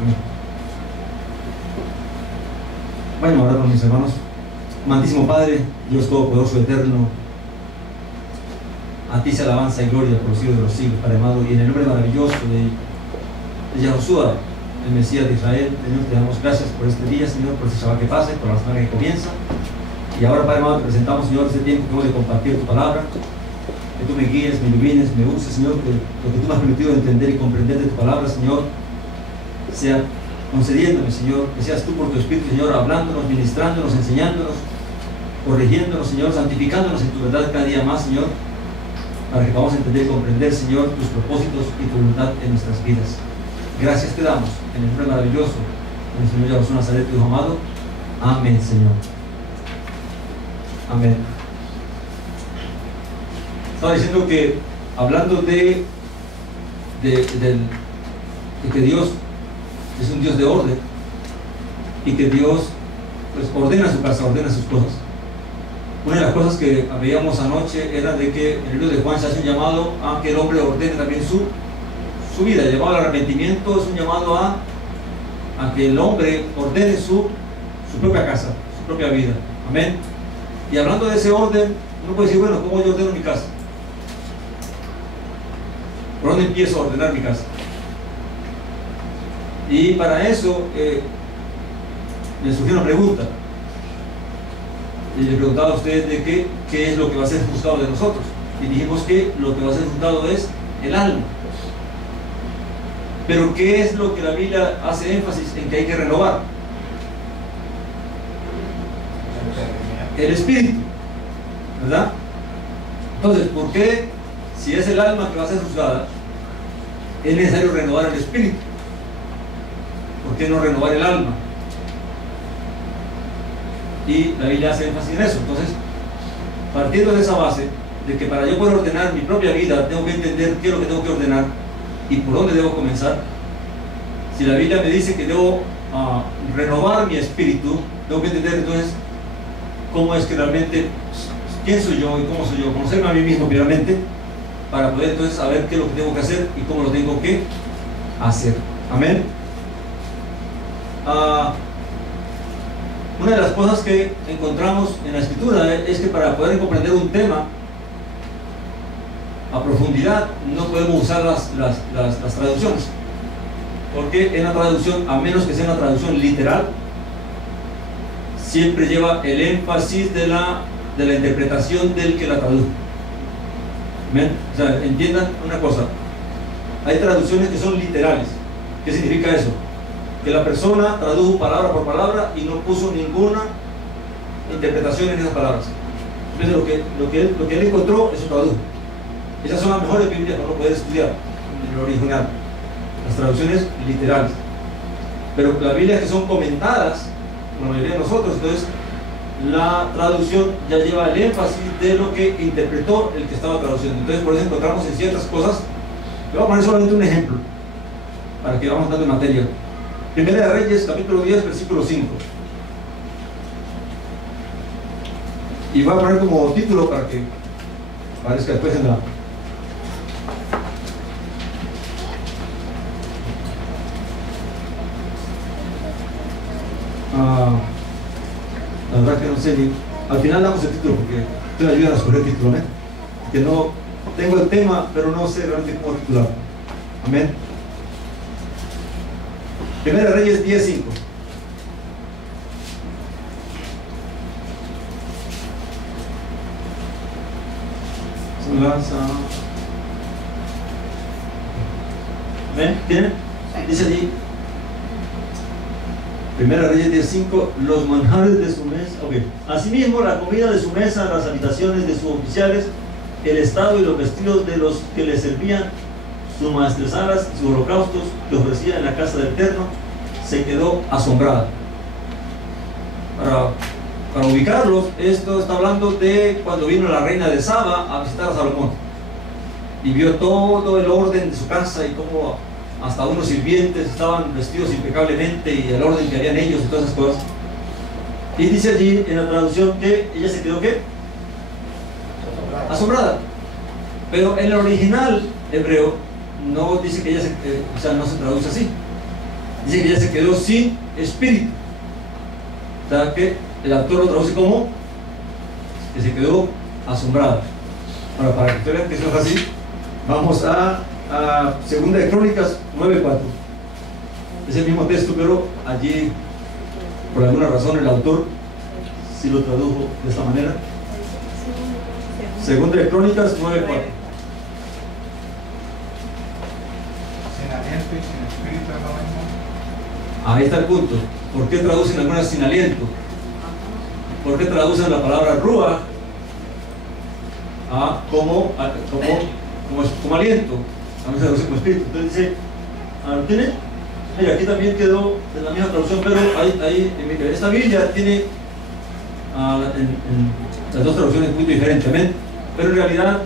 Amén. Bueno, ahora con mis hermanos. Amantísimo Padre, Dios Todopoderoso, Eterno, a ti se alabanza y gloria por los siglos de los siglos, Padre amado, y en el nombre maravilloso de Yahushua, el Mesías de Israel, Señor, te damos gracias por este día, Señor, por este Shabbat que pase, por la semana que comienza. Y ahora, Padre amado, te presentamos, Señor, este tiempo que hemos de compartir tu palabra, que tú me guíes, me ilumines, me uses, Señor, que lo que tú me has permitido entender y comprender de tu palabra, Señor, sea concediéndome, Señor, que seas tú por tu Espíritu, Señor, hablándonos, ministrándonos, enseñándonos, corrigiéndonos, Señor, santificándonos en tu verdad cada día más, Señor, para que podamos entender y comprender, Señor, tus propósitos y tu voluntad en nuestras vidas. Gracias te damos, en el nombre maravilloso de nuestro Señor Yahushua Nazaret, tu Hijo amado. Amén, Señor. Amén. Estaba diciendo que, hablando de que Dios es un Dios de orden y que Dios pues ordena su casa, ordena sus cosas. Una de las cosas que veíamos anoche era de que en el libro de Juan se hace un llamado a que el hombre ordene también su vida. El llamado al arrepentimiento es un llamado a que el hombre ordene su propia casa, su propia vida. Amén. Y hablando de ese orden, uno puede decir, bueno, ¿cómo yo ordeno mi casa? ¿Por dónde empiezo a ordenar mi casa? Y para eso me surgió una pregunta. Y le preguntaba a ustedes de qué es lo que va a ser juzgado de nosotros. Y dijimos que lo que va a ser juzgado es el alma. Pero ¿qué es lo que la Biblia hace énfasis en que hay que renovar? El espíritu, ¿verdad? Entonces, ¿por qué, si es el alma que va a ser juzgada, es necesario renovar el espíritu? ¿Por qué no renovar el alma? Y la Biblia hace énfasis en eso. Entonces, partiendo de esa base, de que para yo poder ordenar mi propia vida, tengo que entender qué es lo que tengo que ordenar y por dónde debo comenzar. Si la Biblia me dice que debo renovar mi espíritu, tengo que entender entonces cómo es que realmente, quién soy yo y cómo soy yo, conocerme a mí mismo primeramente, para poder entonces saber qué es lo que tengo que hacer y cómo lo tengo que hacer. Amén. Una de las cosas que encontramos en la Escritura es que para poder comprender un tema a profundidad no podemos usar las traducciones, porque en la traducción, a menos que sea una traducción literal, siempre lleva el énfasis de la interpretación del que la tradujo. ¿Ven? O sea, entiendan una cosa, hay traducciones que son literales. ¿Qué significa eso? Que la persona tradujo palabra por palabra y no puso ninguna interpretación en esas palabras. Entonces lo que él encontró, eso tradujo. Esas son las mejores Biblias para uno poder estudiar en el original, las traducciones literales. Pero las Biblias que son comentadas, la mayoría de nosotros, entonces la traducción ya lleva el énfasis de lo que interpretó el que estaba traduciendo. Entonces por eso encontramos en ciertas cosas, le voy a poner solamente un ejemplo para que vamos dando en materia. Primera de Reyes, capítulo 10, versículo 5. Y voy a poner como título para que parezca después en la verdad que no sé ni, al final damos el título porque ustedes me ayudan a escoger el título, ¿eh? Que no tengo el tema pero no sé realmente cómo titular. Amén. Primera de Reyes 10:5. ¿Ven? ¿Tienen? Dice allí, Primera de Reyes 10:5, los manjares de su mesa. Okay. Asimismo, la comida de su mesa, las habitaciones de sus oficiales, el estado y los vestidos de los que le servían, sus maestresadas y sus holocaustos que ofrecía en la casa del Eterno, se quedó asombrada. Para ubicarlos, esto está hablando de cuando vino la reina de Saba a visitar a Salomón y vio todo el orden de su casa y cómo hasta unos sirvientes estaban vestidos impecablemente y el orden que habían ellos y todas esas cosas. Y dice allí en la traducción que ella se quedó ¿qué? Asombrada. Pero en el original hebreo no dice que ella no se traduce así. Dice que ella se quedó sin espíritu. O sea que el autor lo traduce como que se quedó asombrada. Ahora, para que ustedes vean que eso es así, vamos a Segunda de Crónicas 9:4. Es el mismo texto, pero allí, por alguna razón, el autor sí lo tradujo de esta manera. Segunda de Crónicas 9:4. Sin aliento y sin espíritu es lo mismo. Ahí está el punto. ¿Por qué traducen algunas sin aliento? ¿Por qué traducen la palabra rúa como aliento? A veces traduce como espíritu. Entonces dice, ¿tiene? Mira, aquí también quedó en la misma traducción, pero en esta Biblia tiene en las dos traducciones muy diferentes, ¿ven? Pero en realidad,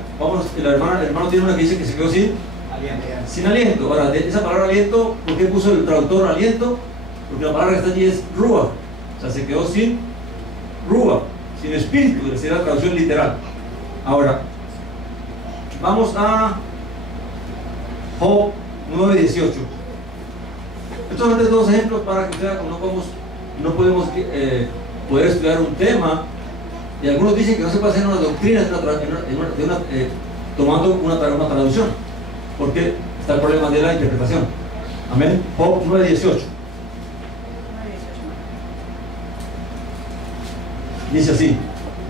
el hermano tiene una que dice que se quedó sin aliento. Ahora, de esa palabra aliento, ¿por qué puso el traductor aliento? Porque la palabra que está allí es rúa. O sea, se quedó sin rúa, sin espíritu, que sería la traducción literal. Ahora, vamos a Job 9:18. Estos son dos ejemplos para que vean cómo no podemos poder estudiar un tema. Y algunos dicen que no se puede hacer una doctrina tomando una traducción, porque está el problema de la interpretación. Amén. Job 9:18. Dice así: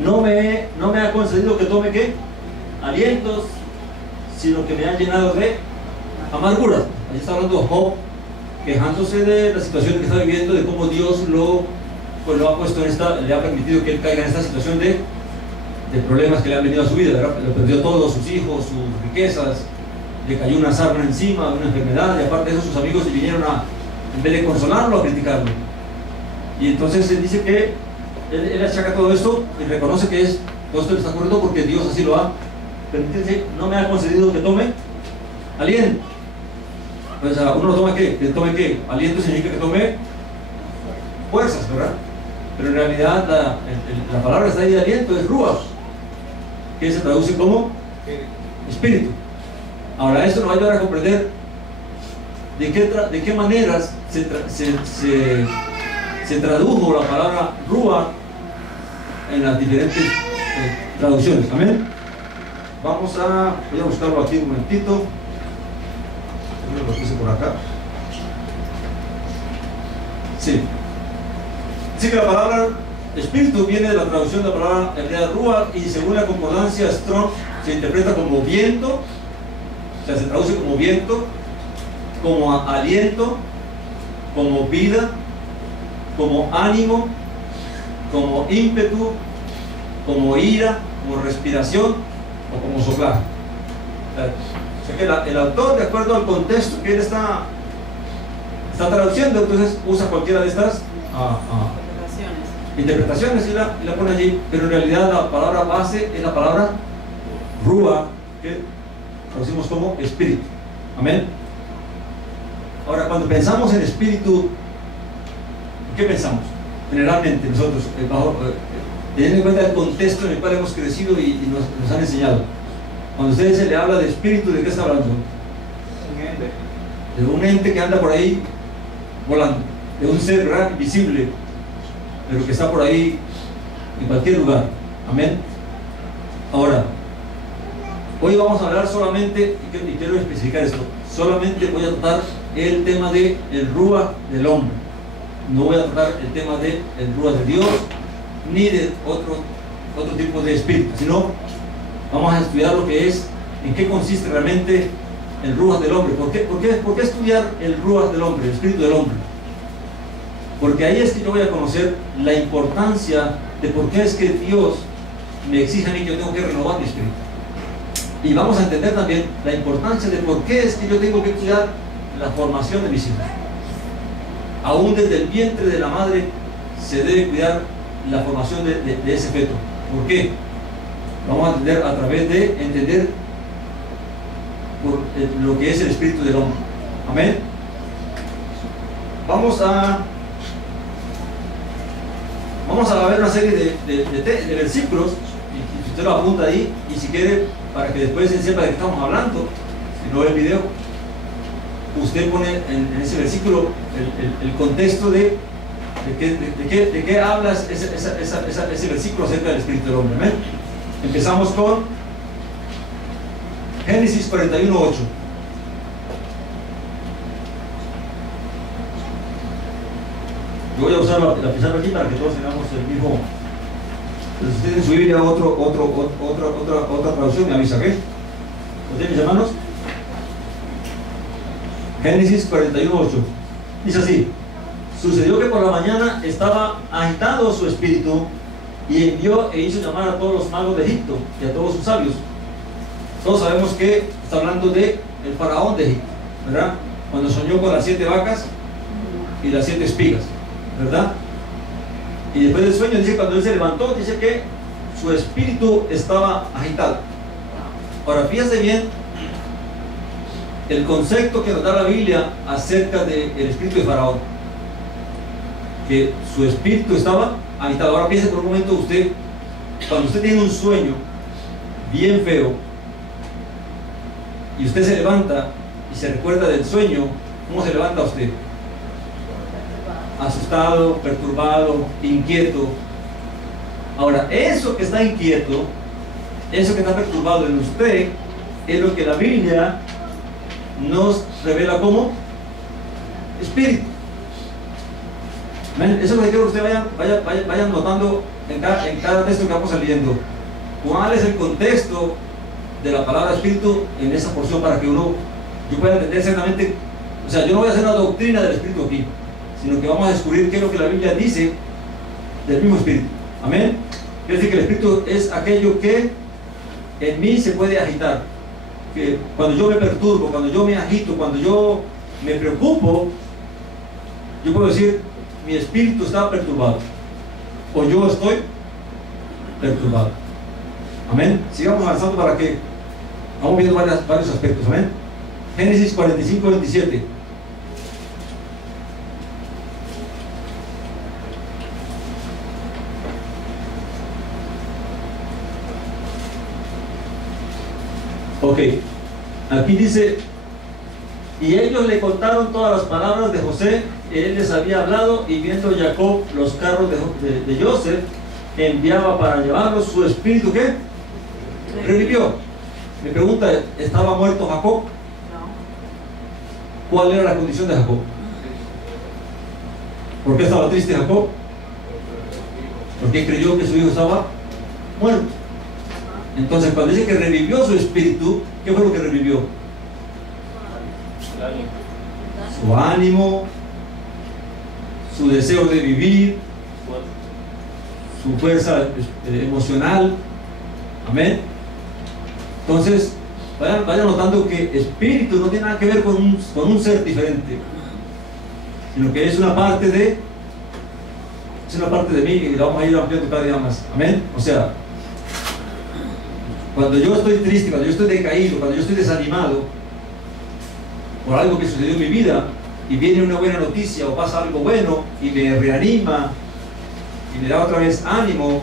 no me ha concedido que tome ¿qué? Alientos, sino que me han llenado de amargura. Allí está hablando Job, quejándose de la situación que está viviendo, de cómo Dios lo ha puesto le ha permitido que él caiga en esta situación de problemas que le han venido a su vida, ¿verdad? Le perdió todos sus hijos, sus riquezas, le cayó una sarna encima, una enfermedad, y aparte de eso sus amigos le vinieron en vez de consolarlo, a criticarlo. Y entonces él dice que él achaca todo esto y reconoce que todo esto le está ocurriendo porque Dios así lo ha permitido. No me ha concedido que tome aliento. Pues uno lo toma ¿qué? Que tome ¿qué? Aliento significa que tome fuerzas, ¿verdad? Pero en realidad la palabra está ahí de aliento, es ruach, que se traduce como espíritu. Ahora, esto nos va a ayudar a comprender de qué maneras se tradujo la palabra ruach en las diferentes traducciones. Amén. Voy a buscarlo aquí un momentito. Yo lo puse por acá. Sí. Así que la palabra espíritu viene de la traducción de la palabra hebrea ruach, y según la concordancia Strong se interpreta como viento, o sea, se traduce como viento, como aliento, como vida, como ánimo, como ímpetu, como ira, como respiración o como soplar. O sea que el autor, de acuerdo al contexto que él está traduciendo, entonces usa cualquiera de estas interpretaciones y la pone allí, pero en realidad la palabra base es la palabra ruach, que traducimos como espíritu. Amén. Ahora, cuando pensamos en espíritu, ¿qué pensamos? Generalmente nosotros, teniendo en cuenta el contexto en el cual hemos crecido y nos han enseñado. Cuando a ustedes se le habla de espíritu, ¿de qué está hablando? De un ente que anda por ahí volando, de un ser real, invisible, pero que está por ahí en cualquier lugar. Amén. Ahora, hoy vamos a hablar solamente, y quiero especificar esto, solamente voy a tratar el tema del ruach del hombre. No voy a tratar el tema del ruach de Dios, ni de otro tipo de espíritu, sino vamos a estudiar lo que es, en qué consiste realmente el ruach del hombre. ¿Por qué estudiar el ruach del hombre, el espíritu del hombre? Porque ahí es que yo voy a conocer la importancia de por qué es que Dios me exige a mí que yo tengo que renovar mi espíritu. Y vamos a entender también la importancia de por qué es que yo tengo que cuidar la formación de mis hijos. Aún desde el vientre de la madre se debe cuidar la formación de ese feto. ¿Por qué? Vamos a entender a través de entender lo que es el espíritu del hombre. Amén. Vamos a ver una serie de versículos, y usted lo apunta ahí, y si quiere, para que después se sepa de qué estamos hablando, si no ve el video. usted pone en ese versículo el contexto de qué habla ese versículo acerca del Espíritu del hombre. ¿Amén? Empezamos con Génesis 41:8. Yo voy a usar la pizarra aquí para que todos tengamos el mismo. Entonces, si usted tiene su Biblia otra traducción, me avisa, ¿qué? ¿Lo tienen, mis hermanos? Génesis 41:8. Dice así: sucedió que por la mañana estaba agitado su espíritu, y envió e hizo llamar a todos los magos de Egipto y a todos sus sabios. Todos sabemos que está hablando de el faraón de Egipto, ¿verdad? Cuando soñó con las 7 vacas y las 7 espigas, ¿verdad? Y después del sueño dice, cuando él se levantó, dice que su espíritu estaba agitado. Ahora, fíjense bien el concepto que nos da la Biblia acerca del espíritu de faraón, que su espíritu estaba agitado. Ahora piense por un momento usted, cuando usted tiene un sueño bien feo y usted se levanta y se recuerda del sueño, ¿cómo se levanta usted? Asustado, perturbado, inquieto. Ahora, eso que está inquieto, eso que está perturbado en usted, es lo que la Biblia nos revela como espíritu. Eso es lo que quiero que ustedes vayan notando en cada texto que vamos leyendo. ¿Cuál es el contexto de la palabra espíritu en esa porción para que yo pueda entender exactamente? O sea, yo no voy a hacer una doctrina del espíritu aquí, sino que vamos a descubrir qué es lo que la Biblia dice del mismo espíritu. Amén. Quiere decir que el espíritu es aquello que en mí se puede agitar. Que cuando yo me perturbo, cuando yo me agito, cuando yo me preocupo, yo puedo decir, mi espíritu está perturbado, o yo estoy perturbado. Amén. Sigamos avanzando para que vamos viendo varios aspectos. Amén. Génesis 45:27. Ok, aquí dice: y ellos le contaron todas las palabras de José que él les había hablado, y viendo Jacob los carros de Joseph que enviaba para llevarlos, su espíritu, ¿qué? Revivió. Me pregunta, ¿estaba muerto Jacob? ¿Cuál era la condición de Jacob? ¿Por qué estaba triste Jacob? Porque creyó que su hijo estaba muerto. Entonces, cuando dice que revivió su espíritu, ¿qué fue lo que revivió? Su ánimo, su deseo de vivir, su fuerza emocional. Amén. Entonces, vayan notando que espíritu no tiene nada que ver con un ser diferente, sino que es una parte de mí, y la vamos a ir ampliando cada día más. Amén. O sea, cuando yo estoy triste, cuando yo estoy decaído, cuando yo estoy desanimado por algo que sucedió en mi vida, y viene una buena noticia o pasa algo bueno y me reanima y me da otra vez ánimo,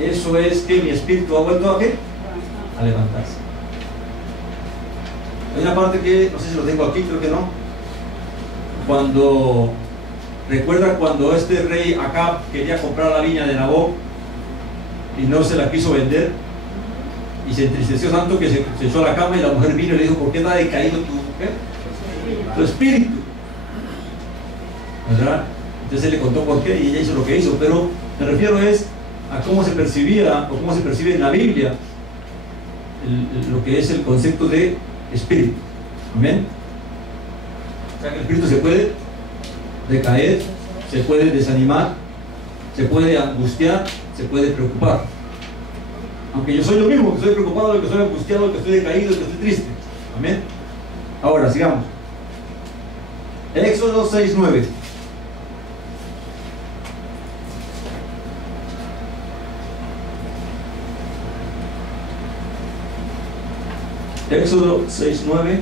eso es que mi espíritu ha vuelto a ¿qué? A levantarse. Hay una parte que no sé si lo tengo aquí, creo que no. Recuerda cuando este rey Acab quería comprar la viña de Nabot y no se la quiso vender, y se entristeció tanto que se echó a la cama, y la mujer vino y le dijo: ¿por qué está decaído tu espíritu? ¿Verdad? Entonces él le contó por qué, y ella hizo lo que hizo. Pero me refiero a cómo se percibía, o cómo se percibe en la Biblia lo que es el concepto de espíritu. Amén. O sea, que el espíritu se puede decaer, se puede desanimar, se puede angustiar, se puede preocupar. Aunque yo soy lo mismo, que estoy preocupado, que estoy angustiado, que estoy decaído, que estoy triste. Amén. Ahora, sigamos. Éxodo 6:9. Éxodo 6:9.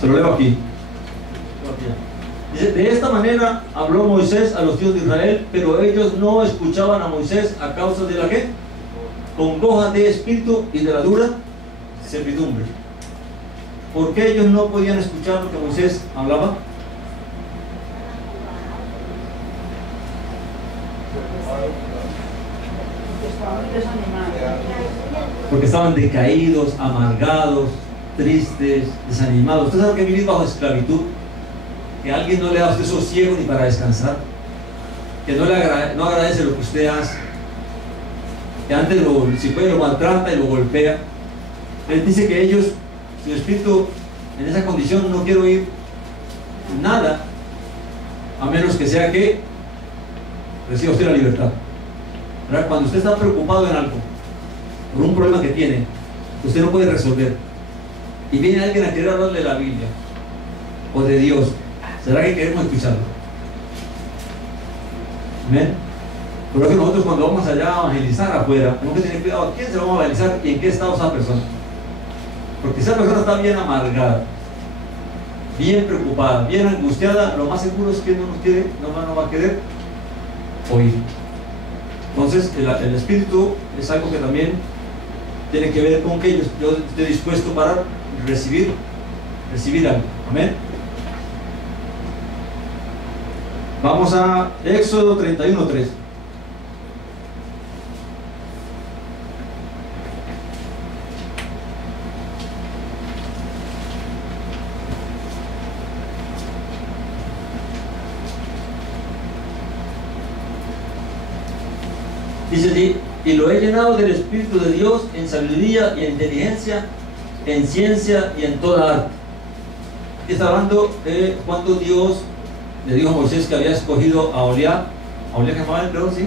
Se lo leo aquí. Dice: de esta manera habló Moisés a los hijos de Israel, pero ellos no escuchaban a Moisés a causa de la ¿qué? congoja de espíritu y de la dura servidumbre. ¿Por qué ellos no podían escuchar lo que Moisés hablaba? Porque estaban decaídos, amargados, tristes, desanimados. ¿Usted sabe que vivir bajo esclavitud? Que alguien no le da a usted sosiego ni para descansar, que no agradece lo que usted hace, que antes si puede lo maltrata y lo golpea. Él dice que ellos, su espíritu en esa condición, no quiere oír nada a menos que sea que reciba usted la libertad. ¿Verdad? Cuando usted está preocupado en algo, por un problema que tiene, usted no puede resolver, y viene alguien a querer hablarle de la Biblia o de Dios, ¿será que queremos escucharlo? ¿Amén? Por eso nosotros, cuando vamos allá a evangelizar afuera, tenemos que tener cuidado a quién se lo vamos a evangelizar y en qué estado esa persona. Porque esa persona está bien amargada, bien preocupada, bien angustiada, lo más seguro es que no va a querer oír. Entonces el espíritu es algo que también tiene que ver con que yo esté dispuesto para recibir algo. Amén. Vamos a Éxodo 31:3. Dice así: y lo he llenado del Espíritu de Dios en sabiduría y en inteligencia, en ciencia y en toda arte. Y está hablando cuando Dios le dijo a Moisés que había escogido a Oholiab, que llamaba el sí,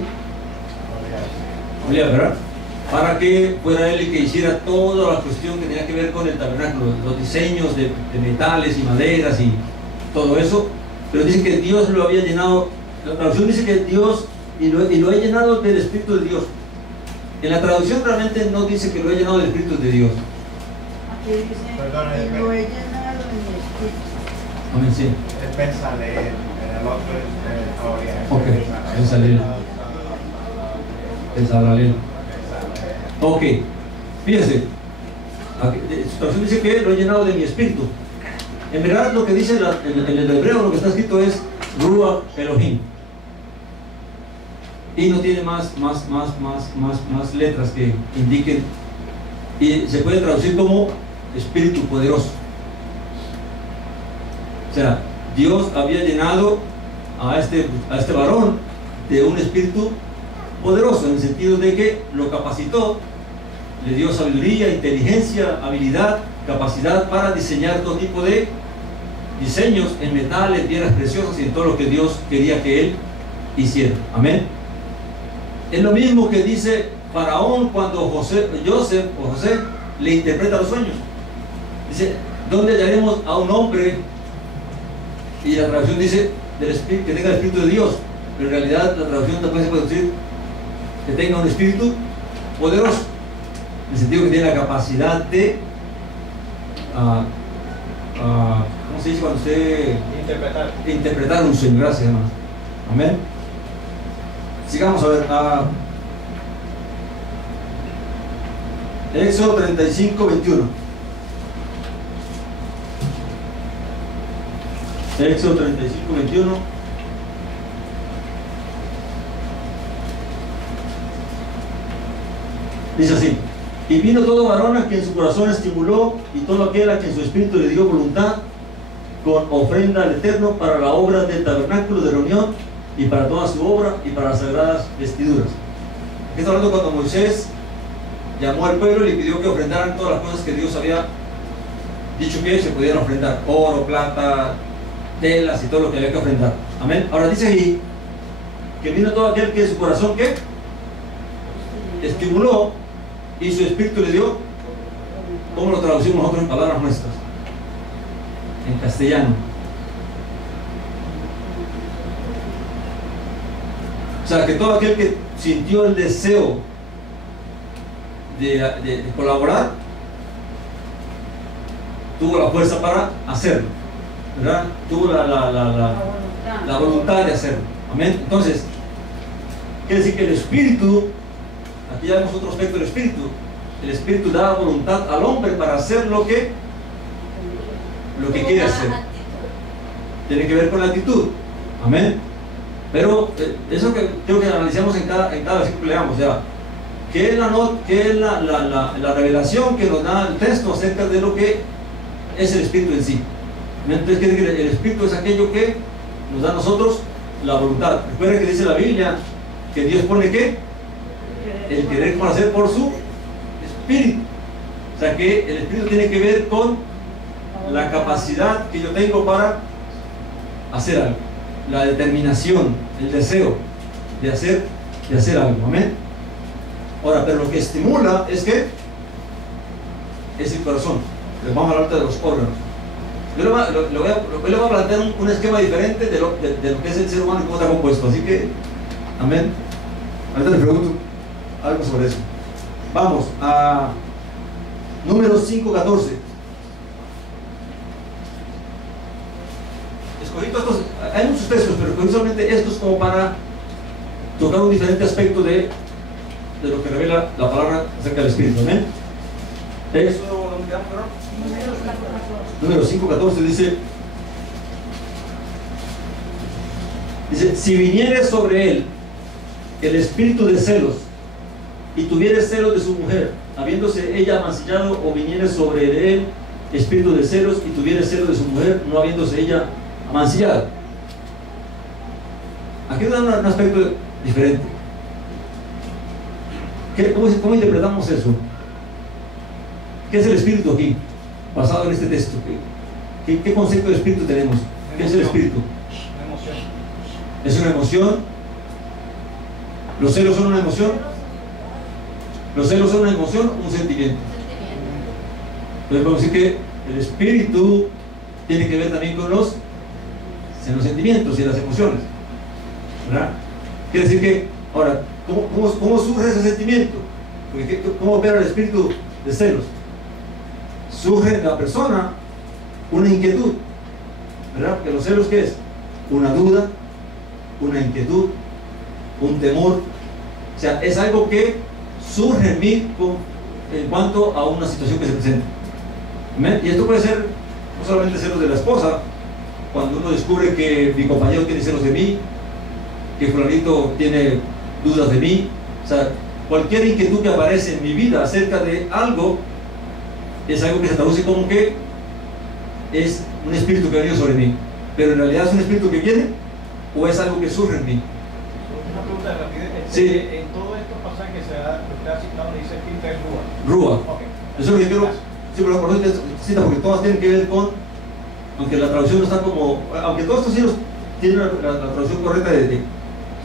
Oholiab, ¿verdad? Para que fuera él el que hiciera toda la cuestión que tenía que ver con el tabernáculo, los diseños de metales y maderas y todo eso. Pero dice que Dios lo había llenado. La traducción dice que Dios y lo he llenado del Espíritu de Dios. En la traducción realmente no dice que lo he llenado del Espíritu de Dios. Aquí dice que lo he llenado de mi Espíritu. Amén, sí. Es Bezalel, en el otro es Oholiab. Ok, Bezalel. Bezalel. Ok, fíjense, su traducción dice que lo he llenado de mi espíritu. En verdad lo que dice en el hebreo, lo que está escrito es Ruach Elohim. Y no tiene más letras que indiquen, y se puede traducir como espíritu poderoso. O sea, Dios había llenado a este varón de un espíritu poderoso, en el sentido de que lo capacitó, le dio sabiduría, inteligencia, habilidad, capacidad para diseñar todo tipo de diseños en metales, piedras preciosas y en todo lo que Dios quería que él hiciera. Amén. Es lo mismo que dice Faraón cuando José le interpreta los sueños. Dice: ¿dónde hallaremos a un hombre? Y la traducción dice del espíritu, que tenga el Espíritu de Dios. Pero en realidad la traducción también se puede decir que tenga un espíritu poderoso, en el sentido que tiene la capacidad de ¿cómo se dice cuando usted interpretar un sueño? Gracias, hermano. Amén. Sigamos a ver Éxodo 35:21. Éxodo 35:21. Dice así: y vino todo varón a quien su corazón estimuló, y todo aquel a quien su espíritu le dio voluntad, con ofrenda al Eterno para la obra del tabernáculo de reunión, y para toda su obra, y para las sagradas vestiduras. Aquí está hablando cuando Moisés llamó al pueblo y le pidió que ofrendaran todas las cosas que Dios había dicho que se podían ofrendar: oro, plata, telas y todo lo que había que ofrendar. Amén. Ahora dice ahí que vino todo aquel que su corazón ¿qué? Estimuló, y su espíritu le dio. ¿Cómo lo traducimos nosotros en palabras nuestras? En castellano. O sea, que todo aquel que sintió el deseo de colaborar, tuvo la fuerza para hacerlo, ¿verdad? Tuvo la voluntad de hacerlo. Amén. Entonces, quiere decir que el espíritu, aquí ya vemos otro aspecto del Espíritu. El Espíritu da voluntad al hombre para hacer lo que quiere hacer. Tiene que ver con la actitud. Amén. Pero eso que creo que analicemos en cada versículo que leamos, ya. ¿Qué es la revelación que nos da el texto acerca de lo que es el Espíritu en sí? Entonces, quiere decir que el Espíritu es aquello que nos da a nosotros la voluntad. Recuerden que dice la Biblia que Dios pone ¿qué? El querer conocer por su Espíritu. O sea que el Espíritu tiene que ver con la capacidad que yo tengo para hacer algo, la determinación, el deseo de hacer algo. Amén. Ahora, pero lo que estimula es que es el corazón. Les vamos a hablar de los órganos. Yo le voy a plantear un esquema diferente de lo que es el ser humano y cómo está compuesto. Así que, amén. Ahorita les pregunto algo sobre eso. Vamos a Números 5:14. Escogí estos, hay muchos textos, pero escogí solamente estos como para tocar un diferente aspecto de lo que revela la palabra acerca del Espíritu. Amén. Éxodo, ¿dónde quedamos, perdón? Número 5:14 dice, si viniere sobre él el espíritu de celos y tuviere celos de su mujer, habiéndose ella amancillado, o viniere sobre él espíritu de celos y tuviere celos de su mujer, no habiéndose ella amancillado. Aquí nos da un aspecto diferente. ¿Cómo interpretamos eso? ¿Qué es el espíritu aquí? Basado en este texto. ¿Qué concepto de espíritu tenemos? ¿Qué es el espíritu? Una emoción. ¿Es una emoción? ¿Los celos son una emoción? ¿Los celos son una emoción o un sentimiento? Entonces podemos decir que el espíritu tiene que ver también con los sentimientos y las emociones, ¿verdad? Quiere decir que, ahora, ¿cómo surge ese sentimiento? Porque, ¿cómo opera el espíritu de celos? Surge en la persona una inquietud, ¿verdad? Que los celos, ¿qué es? Una duda, una inquietud, un temor. O sea, es algo que surge en mí en cuanto a una situación que se presenta. ¿Amén? Y esto puede ser no solamente celos de la esposa, cuando uno descubre que mi compañero tiene celos de mí, que fulanito tiene dudas de mí. O sea, cualquier inquietud que aparece en mi vida acerca de algo es algo que se traduce como que es un espíritu que ha venido sobre mí. Pero en realidad es un espíritu que viene o es algo que surge en mí. Una pregunta de rapidez. Sí. En todo esto pasa que usted ha citado, dice espíritu es Rúa. Okay. Eso es lo que quiero. Sí, pero por eso cita, porque todas tienen que ver con, aunque la traducción no está como, aunque todos estos libros tienen la traducción correcta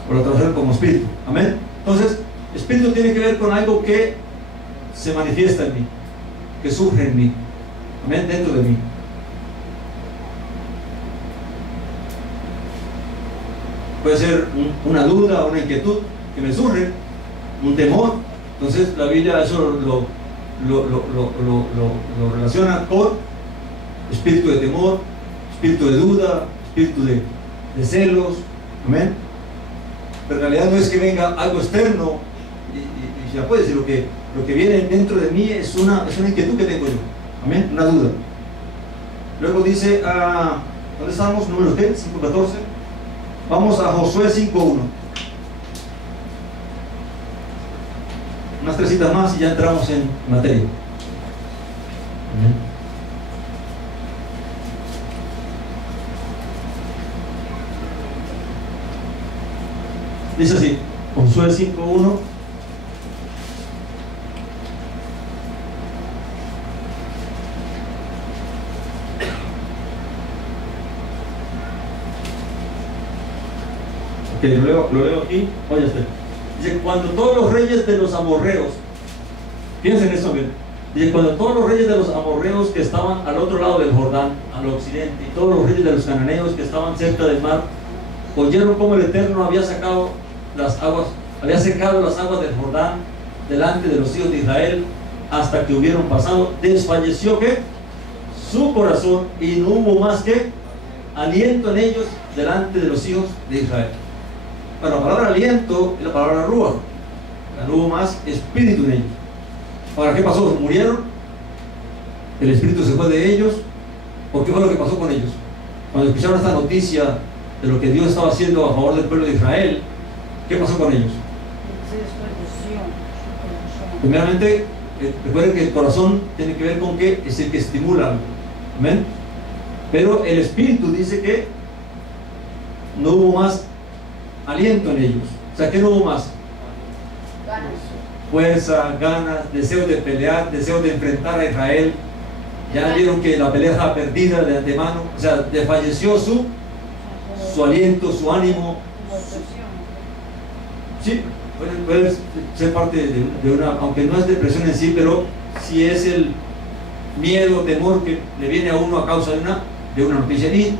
o la traducción como espíritu. Amén. Entonces, espíritu tiene que ver con algo que se manifiesta en mí, que surge en mí. Amén, dentro de mí. Puede ser una duda, una inquietud que me surge, un temor. Entonces la Biblia eso lo relaciona con espíritu de temor, espíritu de duda, espíritu de celos. Amén. Pero en realidad no es que venga algo externo y ya puede decir lo que viene dentro de mí es una inquietud que tengo yo. Amén, una duda. Luego dice, ¿dónde estábamos? Número 5:14. Vamos a Josué 5:1. Unas 3 citas más y ya entramos en materia. Amén. Dice así, Josué 5:1. Que lo leo aquí, oye usted. Dice, cuando todos los reyes de los amorreos, piensen en eso bien, dice, cuando todos los reyes de los amorreos que estaban al otro lado del Jordán, al occidente, y todos los reyes de los cananeos que estaban cerca del mar, oyeron cómo el Eterno había secado las aguas del Jordán delante de los hijos de Israel hasta que hubieron pasado, desfalleció que su corazón y no hubo más que aliento en ellos delante de los hijos de Israel. Bueno, la palabra aliento es la palabra ruach. Ya no hubo más espíritu en ellos. Ahora, ¿qué pasó? ¿Murieron? ¿El espíritu se fue de ellos? ¿Por qué fue lo que pasó con ellos? Cuando escucharon esta noticia de lo que Dios estaba haciendo a favor del pueblo de Israel, ¿qué pasó con ellos? Primeramente, recuerden que el corazón tiene que ver con que es el que estimula. Amén. Pero el espíritu dice que no hubo más aliento en ellos. O sea, ¿qué no hubo más? Ganas. Fuerza, ganas, deseo de pelear, deseo de enfrentar a Israel. Ya vieron que la pelea estaba perdida de antemano. O sea, desfalleció su aliento, su ánimo. Sí, puede ser parte de una, aunque no es depresión en sí, pero sí es el miedo, temor que le viene a uno a causa de una noticia, y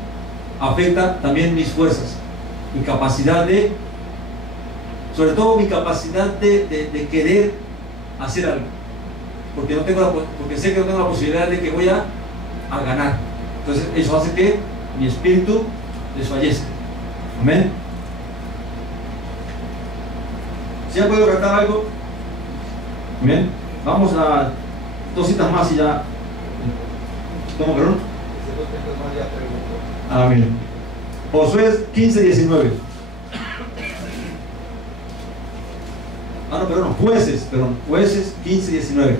afecta también mis fuerzas, mi capacidad sobre todo mi capacidad de querer hacer algo, porque sé que no tengo la posibilidad de que voy a ganar. Entonces eso hace que mi espíritu desfallezca. Amén. ¿Sí han podido cantar algo? Amén. Vamos a 2 citas más y ya. ¿Cómo, perdón? Amén. Josué 15:19. No, perdón, Jueces 15:19.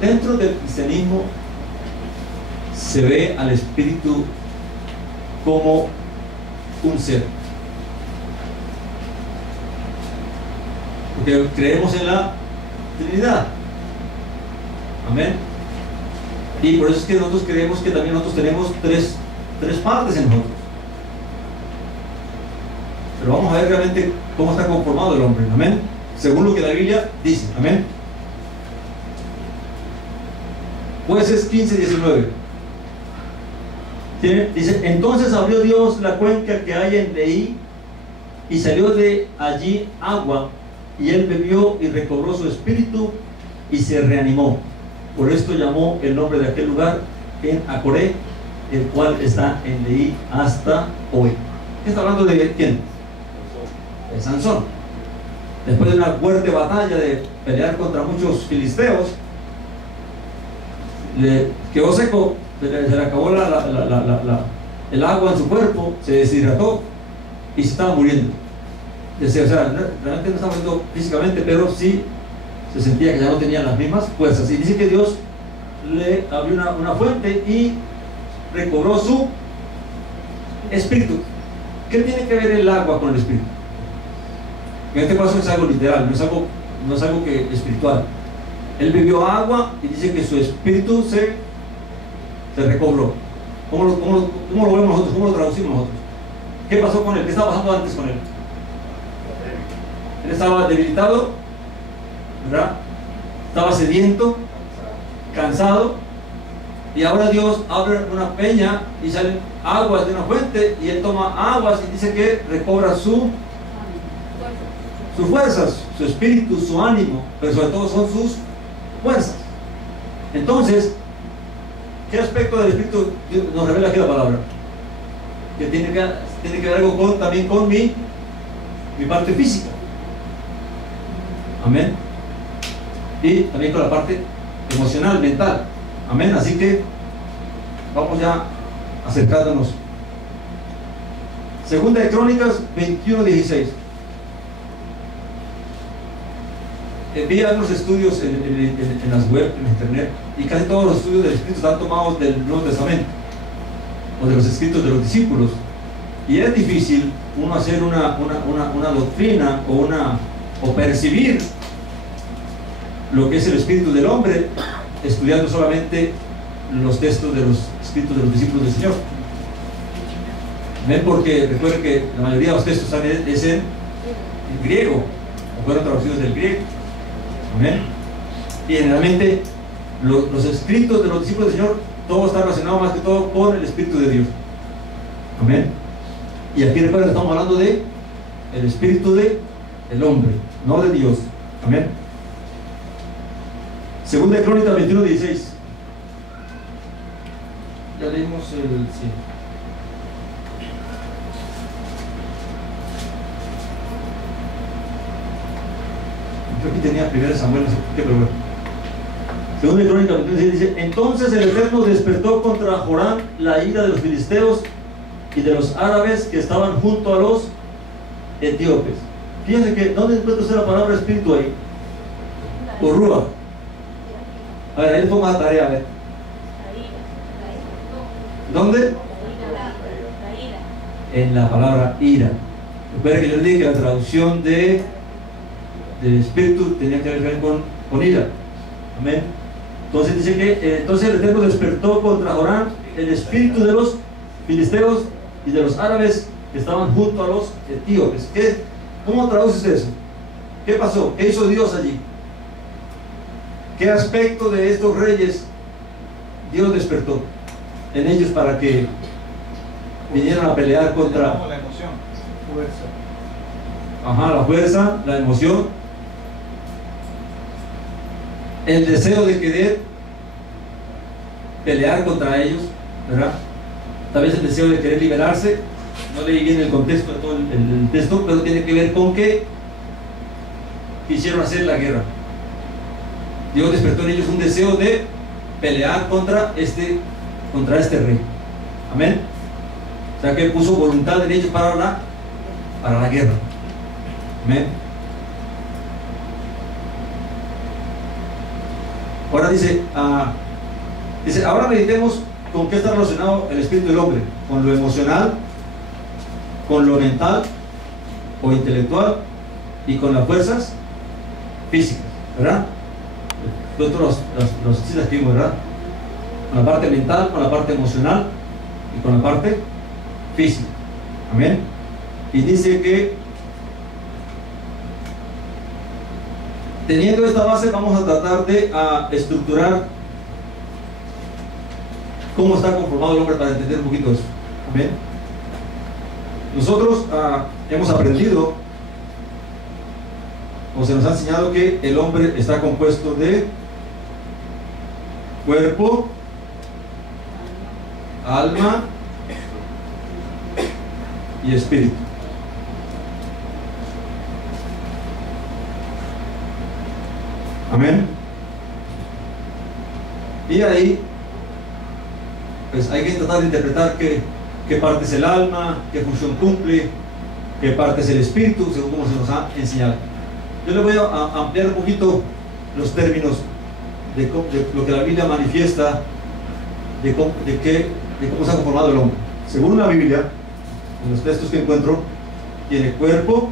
Dentro del cristianismo se ve al espíritu como un ser, porque creemos en la Trinidad. Amén. Y por eso es que nosotros creemos que también nosotros tenemos tres partes en nosotros. Pero vamos a ver realmente cómo está conformado el hombre. Amén. Según lo que la Biblia dice. Amén. Jueces 15:19. Dice: entonces abrió Dios la cuenca que hay en Leí, y salió de allí agua, y él bebió y recobró su espíritu y se reanimó. Por esto llamó el nombre de aquel lugar en Acoré, el cual está en Leí hasta hoy. ¿Qué está hablando de quién? De Sansón. Después de una fuerte batalla de pelear contra muchos filisteos, le quedó seco, se le acabó el agua en su cuerpo, se deshidrató y se estaba muriendo. O sea, realmente no estaba muriendo físicamente, pero sí se sentía que ya no tenía las mismas fuerzas. Y dice que Dios le abrió una fuente y recobró su espíritu. ¿Qué tiene que ver el agua con el espíritu? En este caso es algo literal, no es algo que espiritual. Él bebió agua y dice que su espíritu se recobró. ¿Cómo lo vemos nosotros? ¿Cómo lo traducimos nosotros? ¿Qué pasó con él? ¿Qué estaba pasando antes con él? Él estaba debilitado, ¿verdad? Estaba sediento, cansado, y ahora Dios abre una peña y salen aguas de una fuente, y él toma aguas y dice que recobra sus fuerzas, su espíritu, su ánimo, pero sobre todo son sus fuerzas. Entonces, ¿qué aspecto del espíritu nos revela aquí la palabra? Que tiene que ver algo también con mi parte física. Amén. Y también con la parte emocional, mental. Amén. Así que vamos ya acercándonos. Segunda de Crónicas 21:16. Vi algunos estudios en las web, en internet, y casi todos los estudios del Espíritu están tomados del Nuevo Testamento o de los escritos de los discípulos, y es difícil uno hacer una doctrina o percibir lo que es el espíritu del hombre estudiando solamente los textos de los escritos de los discípulos del Señor. ¿Ven? Porque recuerden que la mayoría de los textos es en griego, o fueron traducidos del griego. Amén. Y generalmente los escritos de los discípulos del Señor, todo está relacionado más que todo con el Espíritu de Dios. Amén. Y aquí recuerden que estamos hablando de el espíritu del hombre, no de Dios. Amén. Segunda de Crónicas 21:16. Ya leímos el... Sí. Yo aquí tenía 1 Samuel, no sé por qué, pero bueno. Segunda de Crónicas 21:16 dice: entonces el Eterno despertó contra Joram la ira de los filisteos y de los árabes que estaban junto a los etíopes. Fíjense que, ¿dónde encuentra usted la palabra espíritu ahí? O Rúa. A ver, ahí le pongo a tarea, a ver. ¿Dónde? En la palabra ira. Recuerda que yo le dije que la traducción del espíritu tenía que ver con ira. Amén. Entonces dice que entonces el Eterno despertó contra Joram el espíritu de los filisteos y de los árabes que estaban junto a los etíopes. ¿Cómo traduces eso? ¿Qué pasó? ¿Qué hizo Dios allí? ¿Qué aspecto de estos reyes Dios despertó en ellos para que vinieran a pelear contra? La emoción, fuerza. Ajá, la fuerza, la emoción, el deseo de querer pelear contra ellos, ¿verdad? Tal vez el deseo de querer liberarse. No leí bien el contexto de todo el texto, pero tiene que ver con que quisieron hacer la guerra. Dios despertó en ellos un deseo de pelear contra este rey. Amén. O sea que puso voluntad en ellos para la guerra. Amén. Ahora dice, ahora meditemos con qué está relacionado el espíritu del hombre: con lo emocional, con lo mental o intelectual y con las fuerzas físicas, ¿verdad? Nosotros los escribimos, ¿verdad? Con la parte mental, con la parte emocional y con la parte física. Amén. Y dice que teniendo esta base vamos a tratar de estructurar cómo está conformado el hombre para entender un poquito eso. Amén. Nosotros hemos aprendido, o se nos ha enseñado, que el hombre está compuesto de cuerpo, alma y espíritu. Amén. Y ahí pues hay que tratar de interpretar qué parte es el alma, qué función cumple, qué parte es el espíritu, según como se nos ha enseñado. Yo le voy a ampliar un poquito los términos de lo que la Biblia manifiesta de cómo se ha conformado el hombre. Según la Biblia, en los textos que encuentro, tiene cuerpo,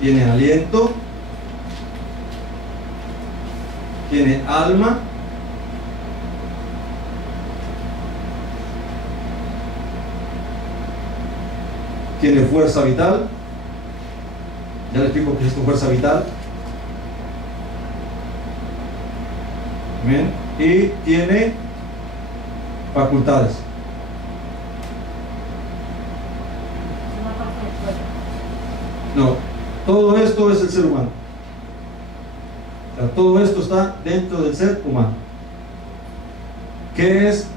tiene aliento, tiene alma, tiene fuerza vital. Ya les explico qué es tu fuerza vital. Amén. Y tiene facultades. No, todo esto es el ser humano. O sea, todo esto está dentro del ser humano. ¿Qué es?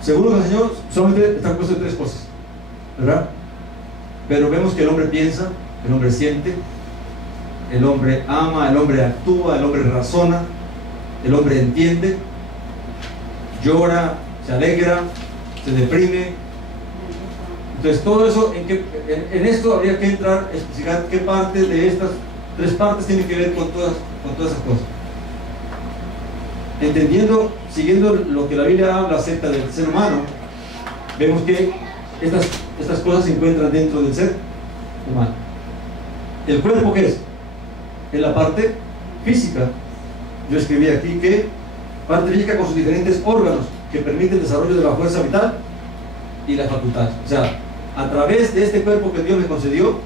Según el Señor, solamente está compuesto de 3 cosas, ¿verdad? Pero vemos que el hombre piensa, el hombre siente, el hombre ama, el hombre actúa, el hombre razona, el hombre entiende, llora, se alegra, se deprime. Entonces todo eso, en esto habría que entrar a especificar qué parte de estas 3 partes tiene que ver con todas esas cosas. Entendiendo, siguiendo lo que la Biblia habla acerca del ser humano, vemos que estas cosas se encuentran dentro del ser humano. ¿El cuerpo qué es? Es la parte física. Yo escribí aquí que parte física con sus diferentes órganos que permiten el desarrollo de la fuerza vital y las facultades. O sea, a través de este cuerpo que Dios me concedió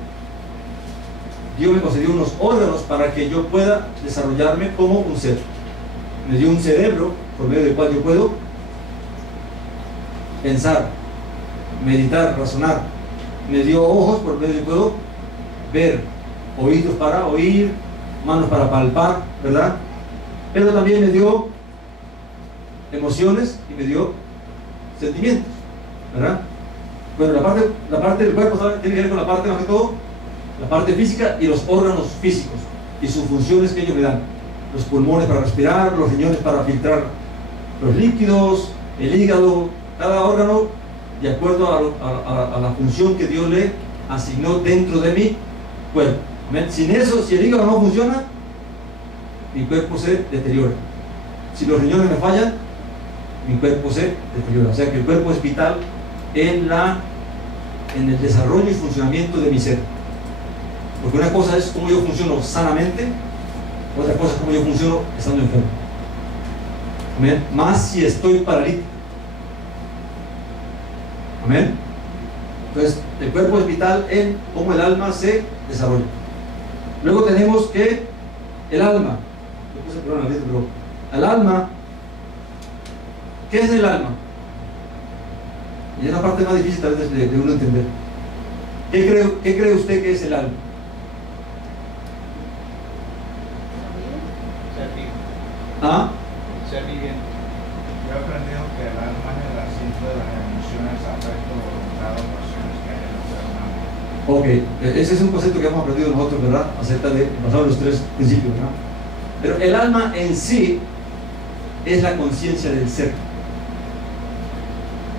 unos órganos para que yo pueda desarrollarme como un ser. Me dio un cerebro por medio del cual yo puedo pensar, meditar, razonar, me dio ojos por medio de que puedo ver, oídos para oír, manos para palpar, ¿verdad? Pero también me dio emociones y me dio sentimientos, ¿verdad? Bueno, la parte del cuerpo, ¿sabe? Tiene que ver con la parte, más que todo, la parte física y los órganos físicos y sus funciones que ellos me dan. Los pulmones para respirar, los riñones para filtrar los líquidos, el hígado, cada órgano de acuerdo a la función que Dios le asignó dentro de mi cuerpo. ¿Amén? Sin eso, si el hígado no funciona, mi cuerpo se deteriora. Si los riñones me fallan, mi cuerpo se deteriora. O sea que el cuerpo es vital en el desarrollo y funcionamiento de mi ser. Porque una cosa es cómo yo funciono sanamente, otra cosa es cómo yo funciono estando enfermo. Amén. Más si estoy paralítico. Amén. Entonces, el cuerpo es vital en cómo el alma se desarrolla. Luego tenemos que el alma. Pero el alma, ¿qué es el alma? Y es la parte más difícil tal vez de uno entender. ¿Qué cree usted que es el alma? Ser vivo. ¿Ah? Ser viviente. Yo he aprendido que el alma es el asiento de las emociones, afectos, voluntad, pasiones que hay en el ser humano. Ok, ese es un concepto que hemos aprendido nosotros, ¿verdad? Acerca de, basado en los 3 principios, ¿verdad? Pero el alma en sí es la conciencia del ser.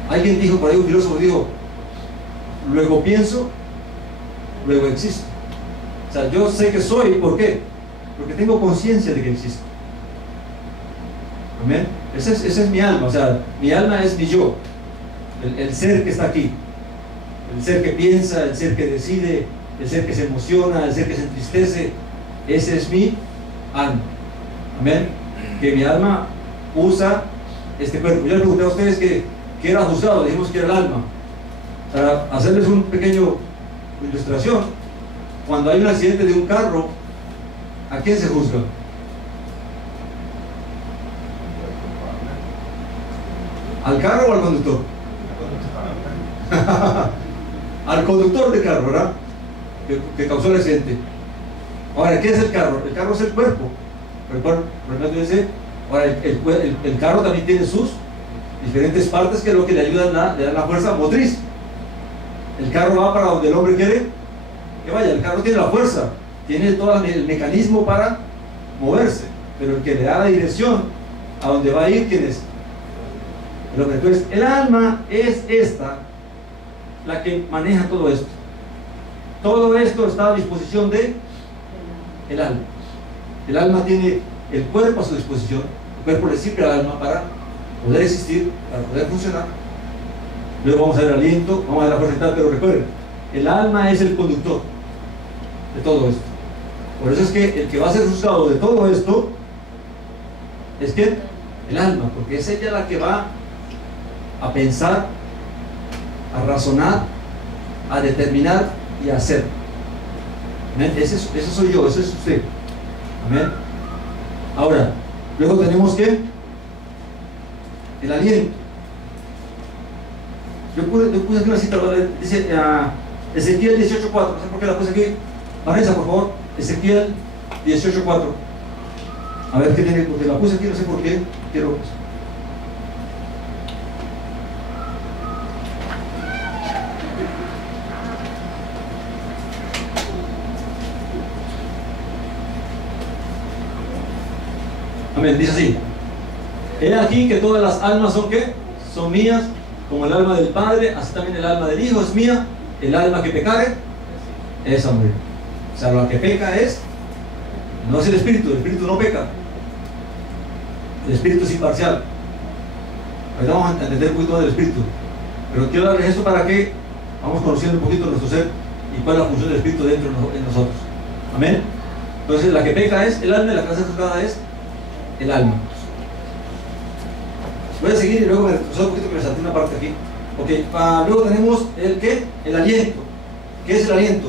Alguien dijo, por ahí un filósofo dijo, luego pienso, luego existo. O sea, yo sé que soy, ¿por qué? Porque tengo conciencia de que existo. Amén. Ese es mi alma, o sea, mi alma es mi yo, el ser que está aquí, el ser que piensa, el ser que decide, el ser que se emociona, el ser que se entristece. Ese es mi alma. Amén. Que mi alma usa este cuerpo. Yo les pregunté a ustedes que era juzgado, dijimos que era el alma. Para hacerles un pequeño ilustración, cuando hay un accidente de un carro, ¿a quién se juzga? ¿Al carro o al conductor? Al conductor del carro, ¿verdad? Que causó el accidente. Ahora, ¿qué es el carro? El carro es el cuerpo. Ahora, el carro también tiene sus diferentes partes que es lo que le ayudan le dan la fuerza motriz. El carro va para donde el hombre quiere que vaya. El carro tiene la fuerza, tiene todo el mecanismo para moverse, pero el que le da la dirección a donde va a ir, ¿quién es? El hombre. Entonces, el alma es esta la que maneja todo esto. Todo esto está a disposición de el alma. El alma tiene el cuerpo a su disposición. El cuerpo le sirve al alma para poder existir, para poder funcionar. Luego vamos a ver el aliento, vamos a ver la fuerza vital, pero recuerden, el alma es el conductor de todo esto. Por eso es que el que va a ser juzgado de todo esto es que el alma, porque es ella la que va a pensar, a razonar, a determinar y a hacer. ¿Amén? Ese soy yo, ese es usted. Amén. Ahora, luego tenemos que el aliento. Yo puse aquí una cita, dice Ezequiel 18:4. No sé por qué la puse aquí. Vanessa, por favor. Ezequiel 18:4. A ver qué tiene, porque la puse aquí, no sé por qué. Quiero. Amén, dice así: he aquí que todas las almas son ¿qué? Son mías, como el alma del Padre, así también el alma del Hijo es mía. El alma que pecare, esa muere. O sea, lo que peca no es el espíritu no peca. El espíritu es imparcial. Ahorita vamos a entender un poquito del espíritu, pero quiero darles esto para que vamos conociendo un poquito nuestro ser y cuál es la función del espíritu dentro de nosotros. Amén. Entonces, la que peca es el alma y la que hace juzgada es el alma. Voy a seguir y luego me retroceder un poquito que me salté una parte aquí. Ok, luego tenemos el ¿qué? El aliento. ¿Qué es el aliento?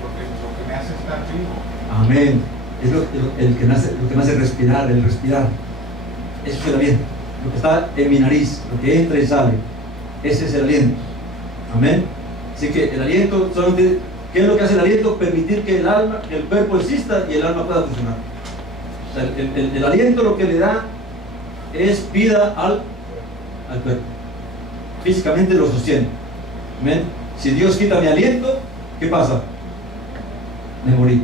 Lo que me hace estar vivo. Amén. Es lo que me hace respirar, el respirar. Eso es el aliento. lo que está en mi nariz, lo que entra y sale. Ese es el aliento. Amén. Así que el aliento solamente, ¿qué es lo que hace el aliento? Permitir que el alma, el cuerpo exista y el alma pueda funcionar. O sea, el aliento lo que le da es vida al cuerpo. Físicamente lo sostiene. Amén. Si Dios quita mi aliento, ¿qué pasa? Me morí.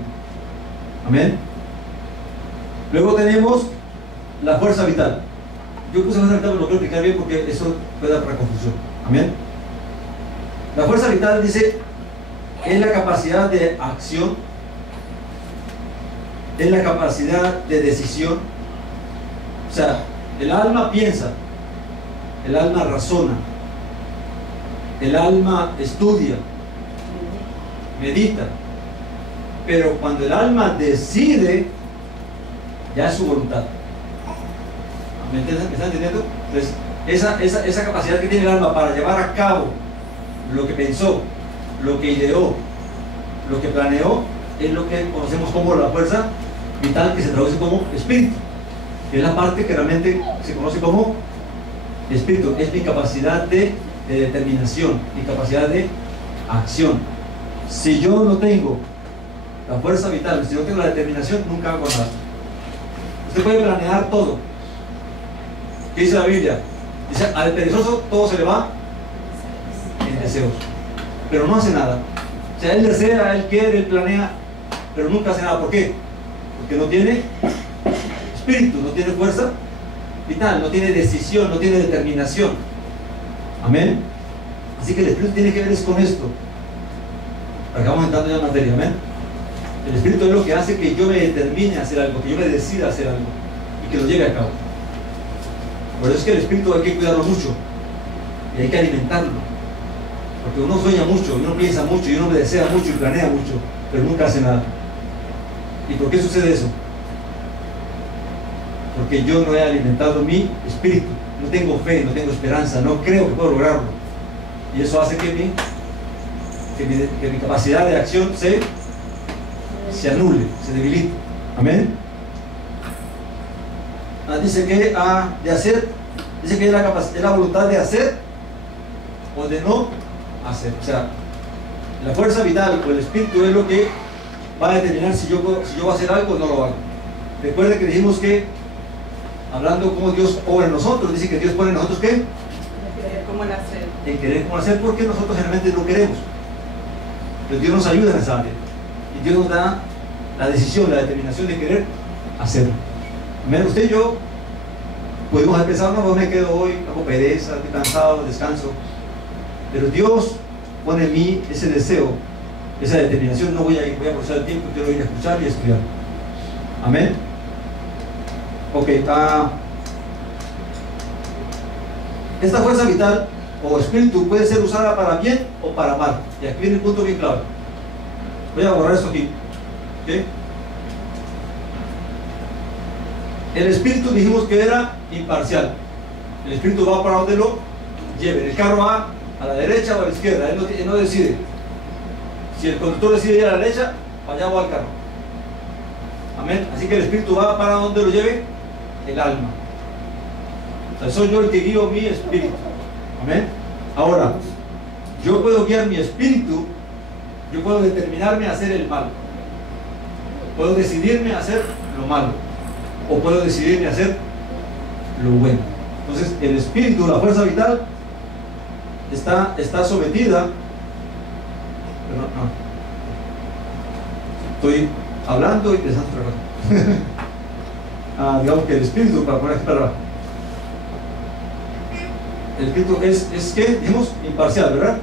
Amén. Luego tenemos la fuerza vital. Yo puse fuerza vital, pero lo quiero explicar bien porque eso puede dar para confusión. Amén. La fuerza vital dice, es la capacidad de acción, es la capacidad de decisión. O sea, el alma piensa, el alma razona, el alma estudia, medita, pero cuando el alma decide, ya es su voluntad. ¿Me están entendiendo? Entonces, esa capacidad que tiene el alma para llevar a cabo lo que pensó, lo que ideó, lo que planeó, es lo que conocemos como la fuerza vital, que se traduce como espíritu, que es la parte que realmente se conoce como espíritu. Es mi capacidad de determinación, mi capacidad de acción. Si yo no tengo la fuerza vital, si no tengo la determinación, nunca hago nada. Usted puede planear todo. ¿Qué dice la Biblia? Dice, al perezoso todo se le va en deseos, pero no hace nada. O sea, él desea, él quiere, él planea, pero nunca hace nada. ¿Por qué? Porque no tiene espíritu, no tiene fuerza vital, no tiene decisión, no tiene determinación. Amén. Así que el espíritu tiene que ver es con esto. Acabamos entrando ya en materia. Amén. El espíritu es lo que hace que yo me determine a hacer algo, que yo me decida a hacer algo y que lo lleve a cabo. Por eso es que el espíritu hay que cuidarlo mucho y hay que alimentarlo, porque uno sueña mucho, y uno piensa mucho, y uno desea mucho y planea mucho, pero nunca hace nada. ¿Y por qué sucede eso? Porque yo no he alimentado mi espíritu, no tengo fe, no tengo esperanza, no creo que puedo lograrlo, y eso hace que mi capacidad de acción se anule, se debilite. Amén. Dice que de hacer, dice que es la voluntad de hacer o de no hacer. O sea, la fuerza vital o el espíritu es lo que va a determinar si yo voy a hacer algo o no lo hago. Recuerde que dijimos que, hablando cómo Dios obra en nosotros, dice que Dios pone en nosotros ¿qué? En querer como hacer. En querer como hacer, porque nosotros generalmente no queremos. Pero Dios nos ayuda en esa área. Y Dios nos da la decisión, la determinación de querer hacerlo. Menos usted y yo podemos haber pensado, no, pues me quedo hoy, hago pereza, estoy cansado, descanso. Pero Dios pone en mí ese deseo, esa determinación. No voy a aprovechar el tiempo, quiero ir a escuchar y a estudiar. Amén. Ok, esta fuerza vital o espíritu puede ser usada para bien o para mal. Y aquí viene el punto bien claro. Voy a borrar esto aquí. ¿Okay? El espíritu dijimos que era imparcial. El espíritu va para donde lo lleve. El carro va a la derecha o a la izquierda. Él no decide. Si el conductor decide ir a la derecha, para allá va el carro. Amén. Así que el espíritu va para donde lo lleve el alma. O sea, soy yo el que guío mi espíritu. Amén. Ahora, yo puedo guiar mi espíritu. Yo puedo determinarme a hacer el mal. Puedo decidirme a hacer lo malo. O puedo decidirme a hacer lo bueno. Entonces el espíritu, la fuerza vital, está sometida. Pero no. Estoy hablando y pensando otra cosa. Digamos que el espíritu, para poner aquí para abajo, el espíritu es que, dijimos, imparcial, ¿verdad?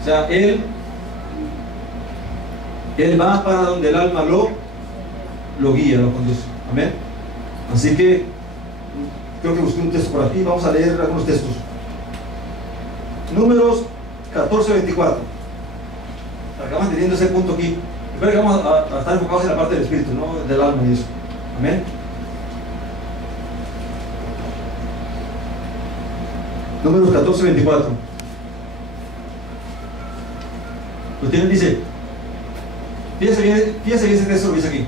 O sea, él va para donde el alma lo guía, lo conduce. Amén. Así que creo que busqué un texto por aquí. Vamos a leer algunos textos. Números 14:24. Acabamos entendiendo ese punto aquí. Espero que vamos a estar enfocados en la parte del espíritu, no del alma y eso. Amén. Números 14:24. Lo tienen, dice. Fíjese bien ese texto, lo dice aquí.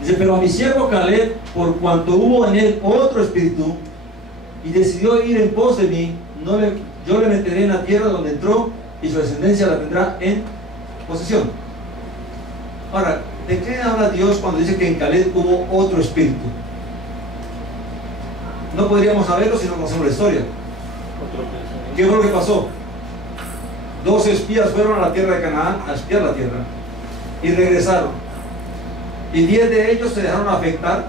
Dice, pero a mi siervo Caleb, por cuanto hubo en él otro espíritu, y decidió ir en pos de mí, yo le meteré en la tierra donde entró, y su descendencia la tendrá en posesión. Ahora, ¿de qué habla Dios cuando dice que en Caleb hubo otro espíritu? No podríamos saberlo si no conocemos la historia. ¿Qué fue lo que pasó? 12 espías fueron a la tierra de Canaán a espiar la tierra y regresaron, y 10 de ellos se dejaron afectar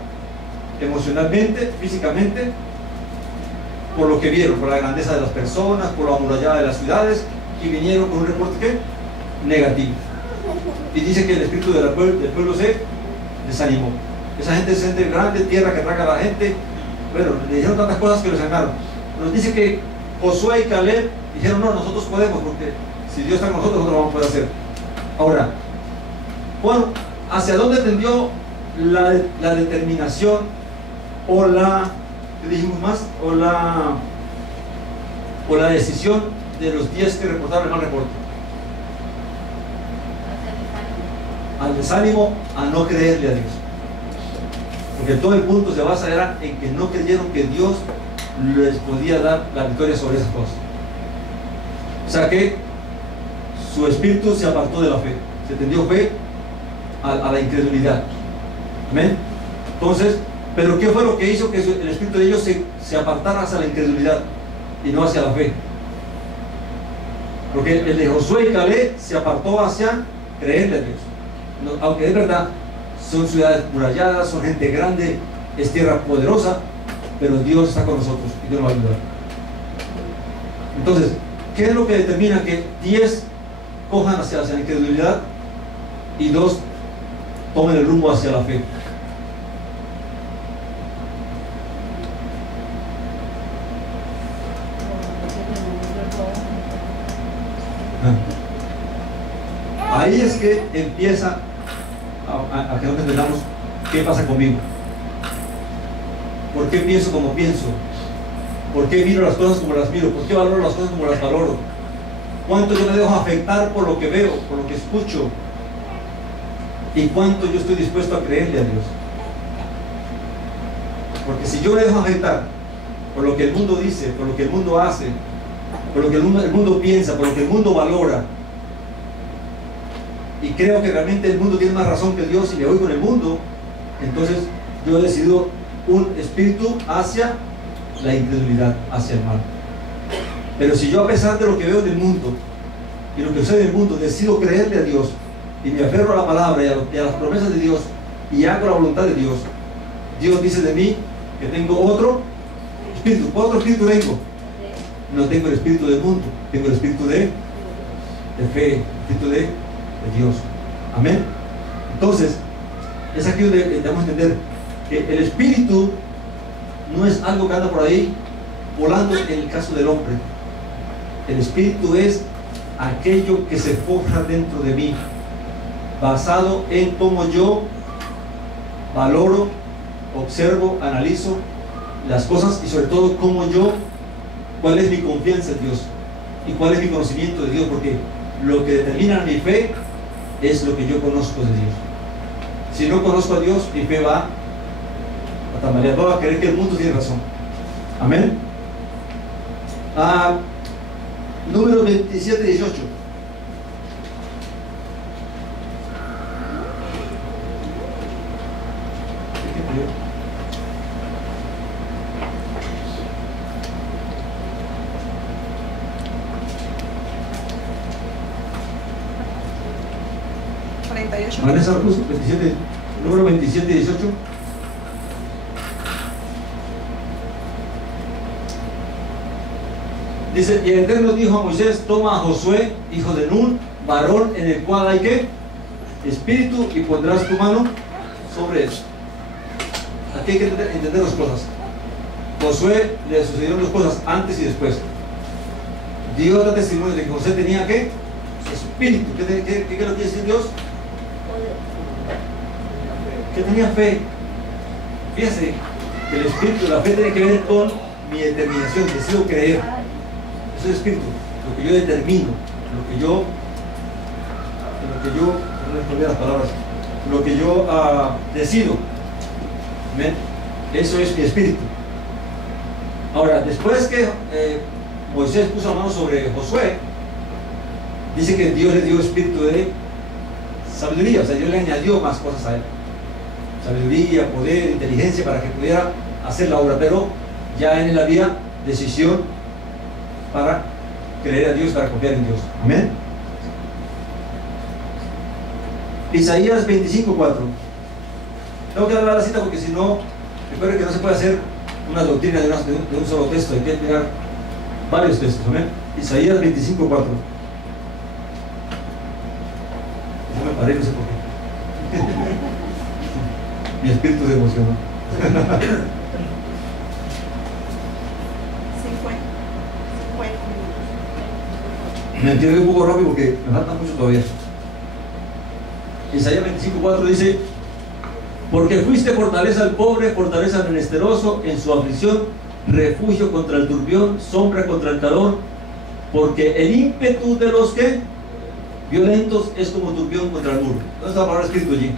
emocionalmente, físicamente, por lo que vieron, por la grandeza de las personas, por la amurallada de las ciudades, y vinieron con un reporte ¿qué? Negativo. Y dice que el espíritu del pueblo se desanimó. Esa gente es gente grande, tierra que traga a la gente. Bueno, le dijeron tantas cosas que los sacaron. Nos dice que Josué y Caleb dijeron, no, nosotros podemos, porque si Dios está con nosotros, nosotros lo vamos a poder hacer. Ahora, bueno, ¿hacia dónde tendió la determinación o la, ¿qué dijimos más? O la decisión de los 10 que reportaron el mal reporte? Al desánimo, a no creerle a Dios. Porque todo el punto se basa era en que no creyeron que Dios les podía dar la victoria sobre esas cosas. O sea que su espíritu se apartó de la fe, se tendió fe a la incredulidad. Amén. Entonces, pero ¿qué fue lo que hizo que el espíritu de ellos se apartara hacia la incredulidad y no hacia la fe? Porque el de Josué y Caleb se apartó hacia creerle a Dios. No, aunque es verdad, son ciudades muralladas, son gente grande, es tierra poderosa, pero Dios está con nosotros y Dios nos va a ayudar. Entonces, ¿qué es lo que determina que 10 cojan hacia la incredulidad y 2 tomen el rumbo hacia la fe? Ahí es que empieza a que nosotros entendamos qué pasa conmigo, por qué pienso como pienso, por qué miro las cosas como las miro, por qué valoro las cosas como las valoro, cuánto yo me dejo afectar por lo que veo, por lo que escucho, y cuánto yo estoy dispuesto a creerle a Dios. Porque si yo me dejo afectar por lo que el mundo dice, por lo que el mundo hace, por lo que el mundo piensa, por lo que el mundo valora, y creo que realmente el mundo tiene más razón que Dios y me voy con el mundo, entonces yo he decidido un espíritu hacia la incredulidad, hacia el mal. Pero si yo, a pesar de lo que veo en el mundo y lo que sucede en el mundo, decido creerle a Dios y me aferro a la palabra y a las promesas de Dios y hago la voluntad de Dios, Dios dice de mí que tengo otro espíritu. ¿Otro espíritu tengo? No tengo el espíritu del mundo, tengo el espíritu de fe, el espíritu de Dios. Amén. Entonces, es aquí donde debemos entender que el espíritu no es algo que anda por ahí volando en el caso del hombre. El espíritu es aquello que se forja dentro de mí, basado en cómo yo valoro, observo, analizo las cosas y sobre todo cuál es mi confianza en Dios y cuál es mi conocimiento de Dios, porque lo que determina mi fe es lo que yo conozco de Dios. Si no conozco a Dios, mi fe va a tambalear, va a creer que el mundo tiene razón. Amén. Número 27 y 18. Vanessa, puso 27, número 27 y 18. Dice, y el Eterno dijo a Moisés: toma a Josué, hijo de Nun, varón en el cual hay que espíritu, y pondrás tu mano sobre él. Aquí hay que entender las cosas. Josué le sucedieron dos cosas antes y después. Dios da testimonio de que José tenía ¿qué? Espíritu. ¿Qué lo quiere decir Dios? Que tenía fe. Fíjese que el espíritu, la fe tiene que ver con mi determinación, decido creer. Eso es espíritu, lo que yo determino, lo que yo, no me olvidé las palabras, lo que yo decido. ¿Ven? Eso es mi espíritu. Ahora, después que Moisés puso la mano sobre Josué, dice que Dios le dio espíritu de sabiduría, o sea, Dios le añadió más cosas a él. Sabiduría, poder, inteligencia para que pudiera hacer la obra, pero ya en él había decisión para creer a Dios, para confiar en Dios. Amén. Isaías 25:4. Tengo que hablar la cita porque si no, recuerden que no se puede hacer una doctrina de un solo texto, hay que mirar varios textos. Amén. Isaías 25:4. Yo me paré, no sé por qué. Mi espíritu se emocionó. 50 minutos. Me entiendo un poco rápido porque me falta mucho todavía. Isaías 25:4 dice: porque fuiste fortaleza al pobre, fortaleza al menesteroso en su aflicción, refugio contra el turbión, sombra contra el calor, porque el ímpetu de los que violentos es como turbión contra el muro. ¿Dónde está la palabra espíritu allí?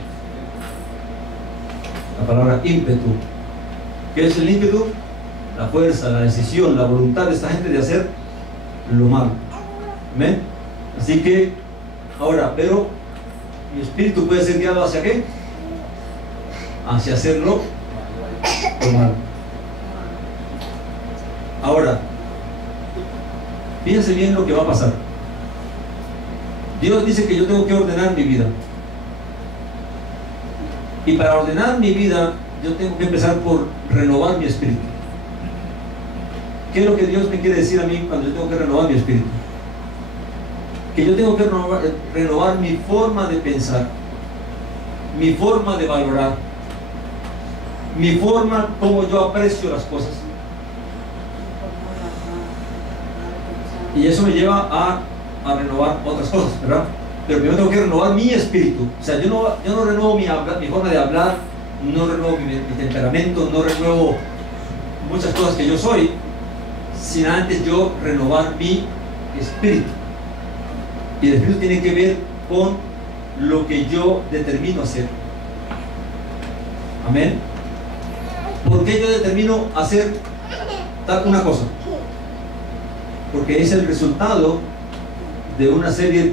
La palabra ímpetu. ¿Qué es el ímpetu? La fuerza, la decisión, la voluntad de esta gente de hacer lo malo. ¿Amén? Así que, ahora, pero mi espíritu puede ser guiado hacia qué? Hacia hacerlo lo malo. Ahora, fíjense bien lo que va a pasar. Dios dice que yo tengo que ordenar mi vida. Y para ordenar mi vida, yo tengo que empezar por renovar mi espíritu. ¿Qué es lo que Dios me quiere decir a mí cuando yo tengo que renovar mi espíritu? Que yo tengo que renovar mi forma de pensar, mi forma de valorar, mi forma como yo aprecio las cosas. Y eso me lleva a renovar otras cosas, ¿verdad? Pero primero tengo que renovar mi espíritu. O sea, yo no renuevo mi forma de hablar, no renuevo mi temperamento, no renuevo muchas cosas que yo soy, sin antes yo renovar mi espíritu. Y el espíritu tiene que ver con lo que yo determino hacer. Amén. ¿Por qué yo determino hacer tal una cosa? Porque es el resultado de una serie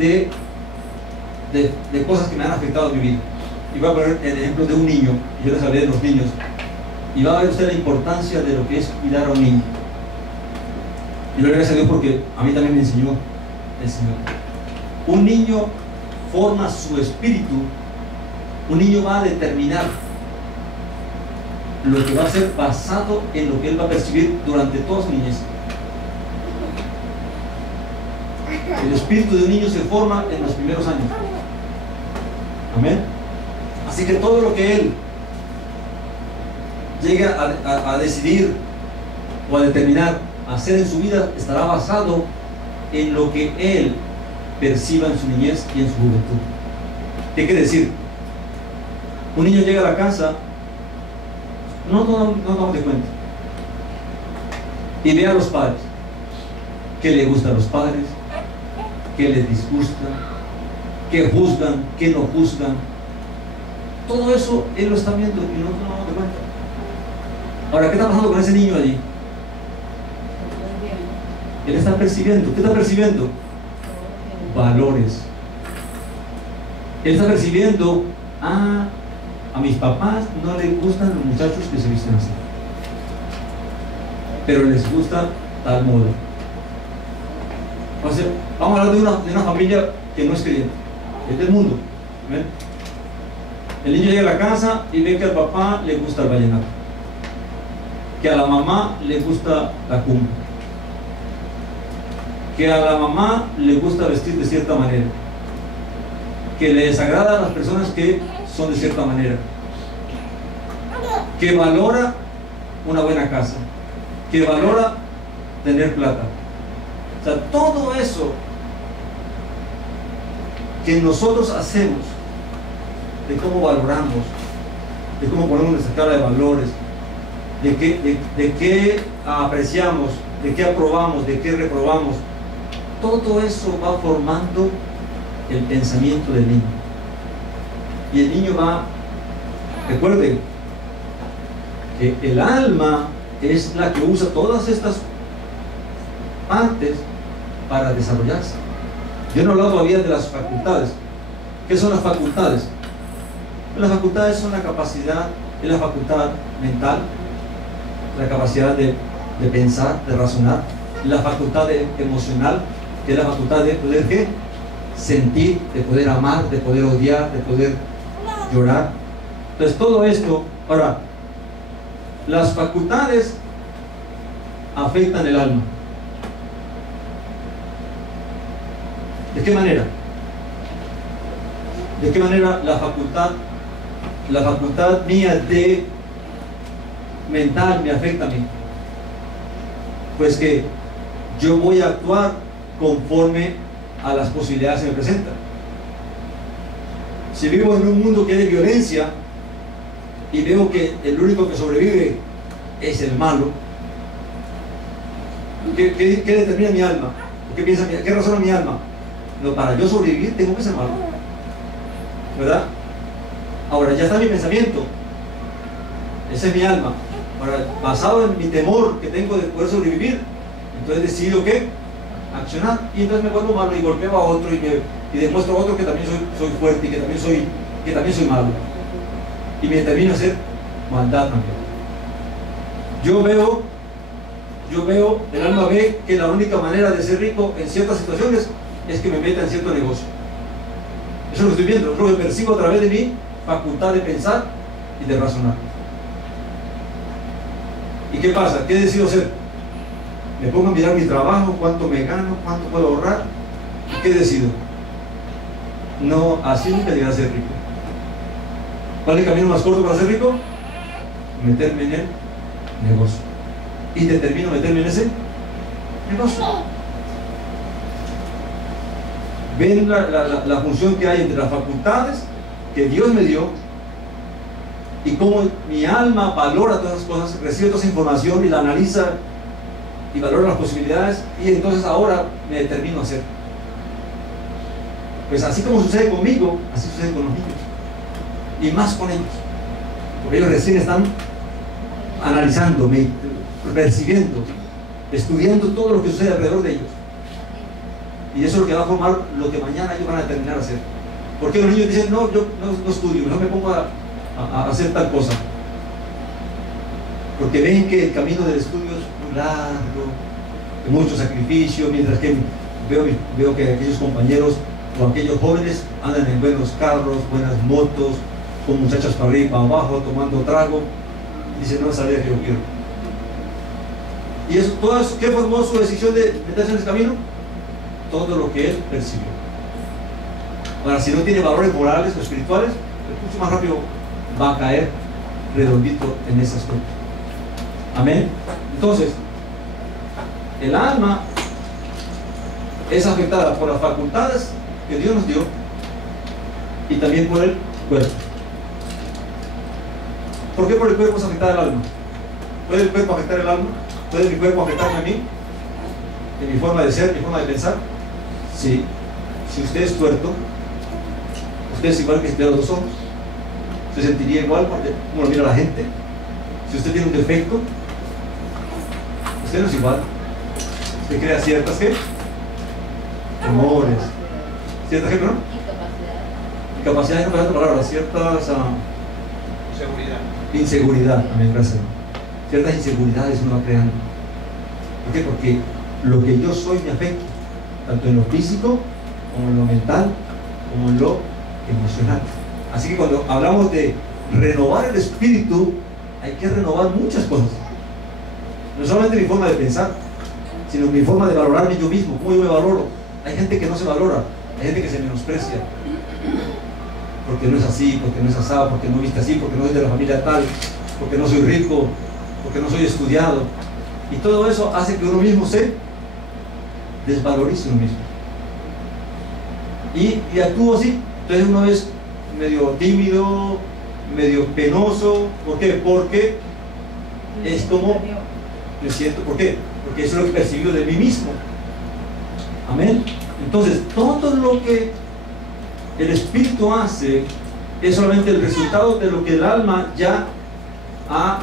de cosas que me han afectado en mi vida. Y voy a poner el ejemplo de un niño. Yo les hablé de los niños. Y va a ver usted la importancia de lo que es cuidar a un niño. Y lo gracias a Dios porque a mí también me enseñó el Señor. Un niño forma su espíritu. Un niño va a determinar lo que va a ser basado en lo que él va a percibir durante toda su niñez. El espíritu de un niño se forma en los primeros años. Amén. Así que todo lo que él llegue a decidir o a determinar hacer en su vida estará basado en lo que él perciba en su niñez y en su juventud. ¿Qué quiere decir? Un niño llega a la casa, no damos de cuenta, y ve a los padres, qué le gusta a los padres, qué les disgusta, qué juzgan, qué no juzgan. Todo eso él lo está viendo y no nos damos de cuenta. Ahora, ¿qué está pasando con ese niño allí? Él está percibiendo. ¿Qué está percibiendo? Valores. Él está percibiendo: a mis papás no les gustan los muchachos que se visten así, pero les gusta tal moda. O sea, vamos a hablar de una familia que no es creyente, es del mundo. ¿Ven? El niño llega a la casa y ve que al papá le gusta el vallenato, que a la mamá le gusta la cumbia, que a la mamá le gusta vestir de cierta manera, que le desagrada a las personas que son de cierta manera, que valora una buena casa, que valora tener plata. O sea, todo eso que nosotros hacemos, de cómo valoramos, de cómo ponemos nuestra escala de valores, de qué apreciamos, de qué aprobamos, de qué reprobamos, todo eso va formando el pensamiento del niño. y el niño va. Recuerden que el alma es la que usa todas estas partes para desarrollarse. Yo no he hablado todavía de las facultades. ¿Qué son las facultades? Las facultades son la capacidad, es la facultad mental, la capacidad de pensar, de razonar, la facultad emocional, que es la facultad de poder ¿qué? Sentir, de poder amar, de poder odiar, de poder llorar. Entonces todo esto, ahora, las facultades afectan el alma. ¿De qué manera? ¿De qué manera la facultad mía de mental me afecta a mí? Pues que yo voy a actuar conforme a las posibilidades que me presentan. Si vivo en un mundo que hay de violencia y veo que el único que sobrevive es el malo, ¿qué determina mi alma? ¿Qué razona mi alma? No, para yo sobrevivir tengo que ser malo, ¿verdad? Ahora ya está mi pensamiento, ese es mi alma. Ahora, basado en mi temor que tengo de poder sobrevivir, entonces decido ¿qué? Accionar, y entonces me vuelvo malo y golpeo a otro y demuestro a otro que también soy fuerte y que también soy malo, y me termino a hacer maldad también. Yo veo, el alma ve que la única manera de ser rico en ciertas situaciones es que me meta en cierto negocio. Eso es lo que estoy viendo, es lo que percibo a través de mi facultad de pensar y de razonar. ¿Y qué pasa? ¿Qué decido hacer? Me pongo a mirar mi trabajo, cuánto me gano, cuánto puedo ahorrar. ¿Y qué decido? No, así nunca llegar a ser rico. ¿Cuál es el camino más corto para ser rico? Meterme en el negocio. Y determino meterme en ese negocio. ¿Ven la función que hay entre las facultades que Dios me dio y cómo mi alma valora todas esas cosas, recibe toda esa información y la analiza y valora las posibilidades, y entonces ahora me determino a hacer? Pues así como sucede conmigo, así sucede con los niños, y más con ellos, porque ellos recién están analizando, percibiendo, estudiando todo lo que sucede alrededor de ellos, y eso es lo que va a formar lo que mañana ellos van a terminar a hacer. Porque los niños dicen, no, yo no estudio, mejor me pongo a hacer tal cosa, porque ven que el camino del estudio es muy largo, de mucho sacrificio, mientras que veo que aquellos compañeros o aquellos jóvenes andan en buenos carros, buenas motos, con muchachas para arriba y para abajo, tomando trago. Dicen, no, esa vida que yo quiero. Y eso, todo eso, ¿qué formó su decisión de meterse en ese camino? Todo lo que él percibió. Ahora, si no tiene valores morales o espirituales, mucho más rápido va a caer redondito en ese aspecto. Amén. Entonces, el alma es afectada por las facultades que Dios nos dio y también por el cuerpo. ¿Por qué por el cuerpo es afectada el alma? ¿Puede el cuerpo afectar el alma? ¿Puede mi cuerpo afectarme a mí? ¿En mi forma de ser, mi forma de pensar? Sí. Si usted es tuerto, usted es igual que si tuviera 2 ojos. ¿Se sentiría igual como lo mira la gente? Si usted tiene un defecto, usted no es igual. Usted crea ciertas ¿qué? Temores. ¿Ciertas qué, perdón? Incapacidades, no me da otra palabra. Ciertas inseguridad. Amén, gracias. Ciertas inseguridades uno va creando. ¿Por qué? Porque lo que yo soy me afecta, tanto en lo físico, como en lo mental, como en lo emocional. Así que cuando hablamos de renovar el espíritu, hay que renovar muchas cosas. No solamente mi forma de pensar, sino mi forma de valorarme yo mismo, cómo yo me valoro. Hay gente que no se valora, hay gente que se menosprecia, porque no es así, porque no es asado, porque no viste así, porque no soy de la familia tal, porque no soy rico, porque no soy estudiado. Y todo eso hace que uno mismo se desvalorice uno mismo. Y actúo así. Entonces uno es medio tímido, medio penoso. ¿Por qué? Porque es como me siento. ¿Por qué? Porque eso es lo que he percibido de mí mismo. Amén. Entonces todo lo que el Espíritu hace es solamente el resultado de lo que el alma ya ha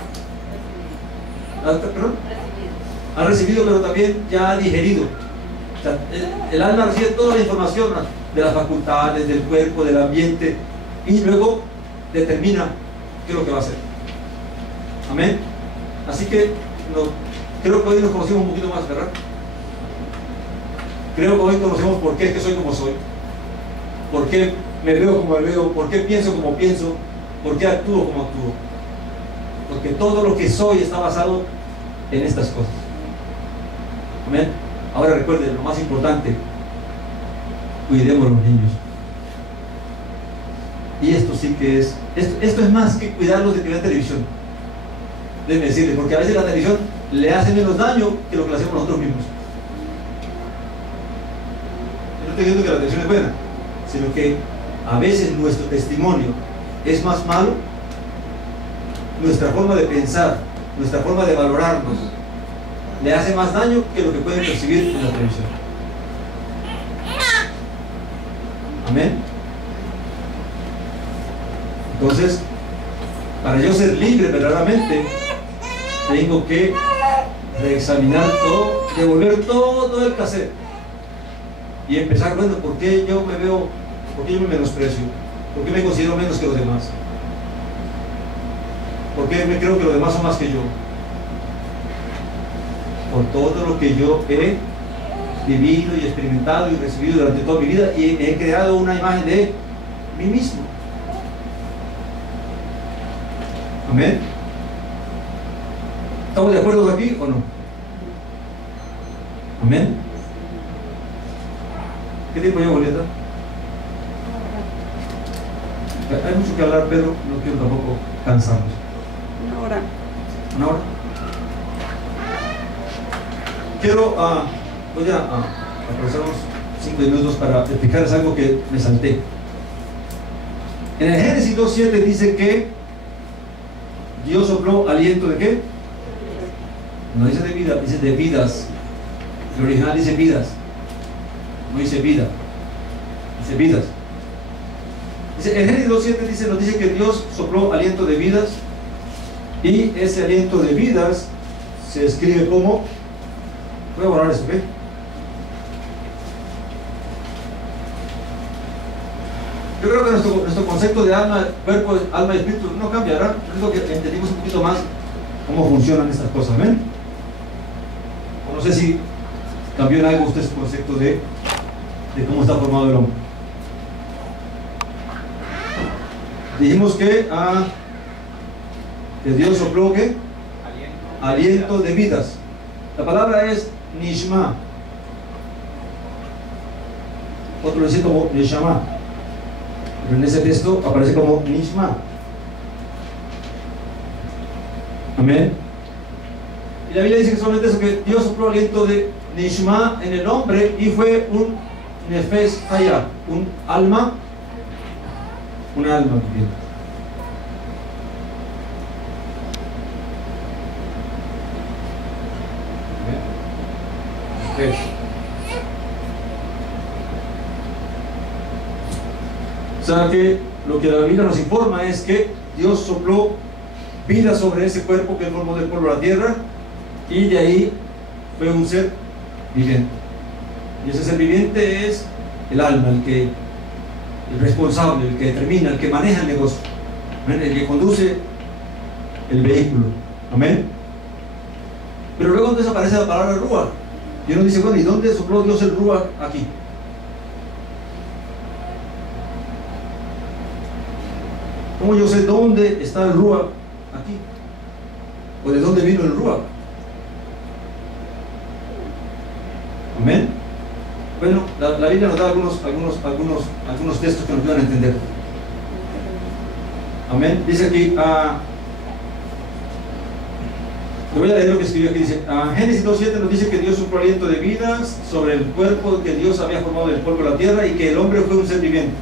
recibido, pero también ya ha digerido. O sea, el alma recibe toda la información de las facultades, del cuerpo, del ambiente, y luego determina qué es lo que va a hacer. Amén. Así que creo que hoy nos conocimos un poquito más, ¿verdad? Creo que hoy conocemos por qué es que soy como soy, por qué me veo como me veo, por qué pienso como pienso, por qué actúo como actúo. Porque todo lo que soy está basado en estas cosas. Amén. Ahora recuerden, lo más importante, cuidemos a los niños. Y esto sí que es, esto es más que cuidarlos de que vean televisión. Déjenme decirles, porque a veces la televisión le hace menos daño que lo que le hacemos nosotros mismos. Yo no estoy diciendo que la televisión es buena, sino que a veces nuestro testimonio es más malo, nuestra forma de pensar, nuestra forma de valorarnos, le hace más daño que lo que pueden percibir en la televisión. Amén. Entonces, para yo ser libre verdaderamente, tengo que reexaminar todo, devolver todo el cassette y empezar, bueno, ¿por qué yo me veo, por qué yo me menosprecio? ¿Por qué me considero menos que los demás? ¿Por qué me creo que los demás son más que yo? Por todo lo que yo he vivido y experimentado y recibido durante toda mi vida, y he creado una imagen de mí mismo. Amén. ¿Estamos de acuerdo aquí o no? Amén. ¿Qué tiempo llevo, Julieta? Hay mucho que hablar, pero no quiero tampoco cansarnos. Una hora. ¿Una hora? Quiero voy a aprovechar unos 5 minutos para explicarles algo que me salté. En el Génesis 2:7 dice que Dios sopló aliento de ¿qué? No dice de vida, dice de vidas. El original dice vidas, no dice vida, dice vidas. Dice, en Génesis 2:7 nos dice que Dios sopló aliento de vidas, y ese aliento de vidas se escribe como, voy a borrar esto, ¿ok? Yo creo que nuestro concepto de alma, cuerpo, alma y espíritu no cambiará. Yo creo que entendimos un poquito más cómo funcionan estas cosas, ¿ven? O no sé si cambió en algo usted su concepto de cómo está formado el hombre. Dijimos que Dios sopló ¿qué? Aliento de vidas. La palabra es nishma. Otro lo dice como neshama, pero en ese texto aparece como nishma. Amén. Y la Biblia dice que solamente eso, que Dios sopló aliento de nishma en el hombre, y fue un nefesh haya, un alma viviente. O sea que lo que la Biblia nos informa es que Dios sopló vida sobre ese cuerpo que él formó del polvo de la tierra, y de ahí fue un ser viviente. Y ese ser viviente es el alma, el responsable, el que determina, el que maneja el negocio, el que conduce el vehículo. Amén. Pero luego desaparece la palabra ruach, y uno dice, bueno, ¿y dónde sopló Dios el ruach aquí? ¿Cómo yo sé dónde está el ruach aquí? ¿O de dónde vino el ruach? Amén. Bueno, la Biblia nos da algunos textos que nos ayudan a entender. Amén. Dice aquí, te voy a leer lo que escribió aquí. Dice, Génesis 2:7 nos dice que Dios sopló aliento de vidas sobre el cuerpo que Dios había formado del polvo de la tierra, y que el hombre fue un ser viviente.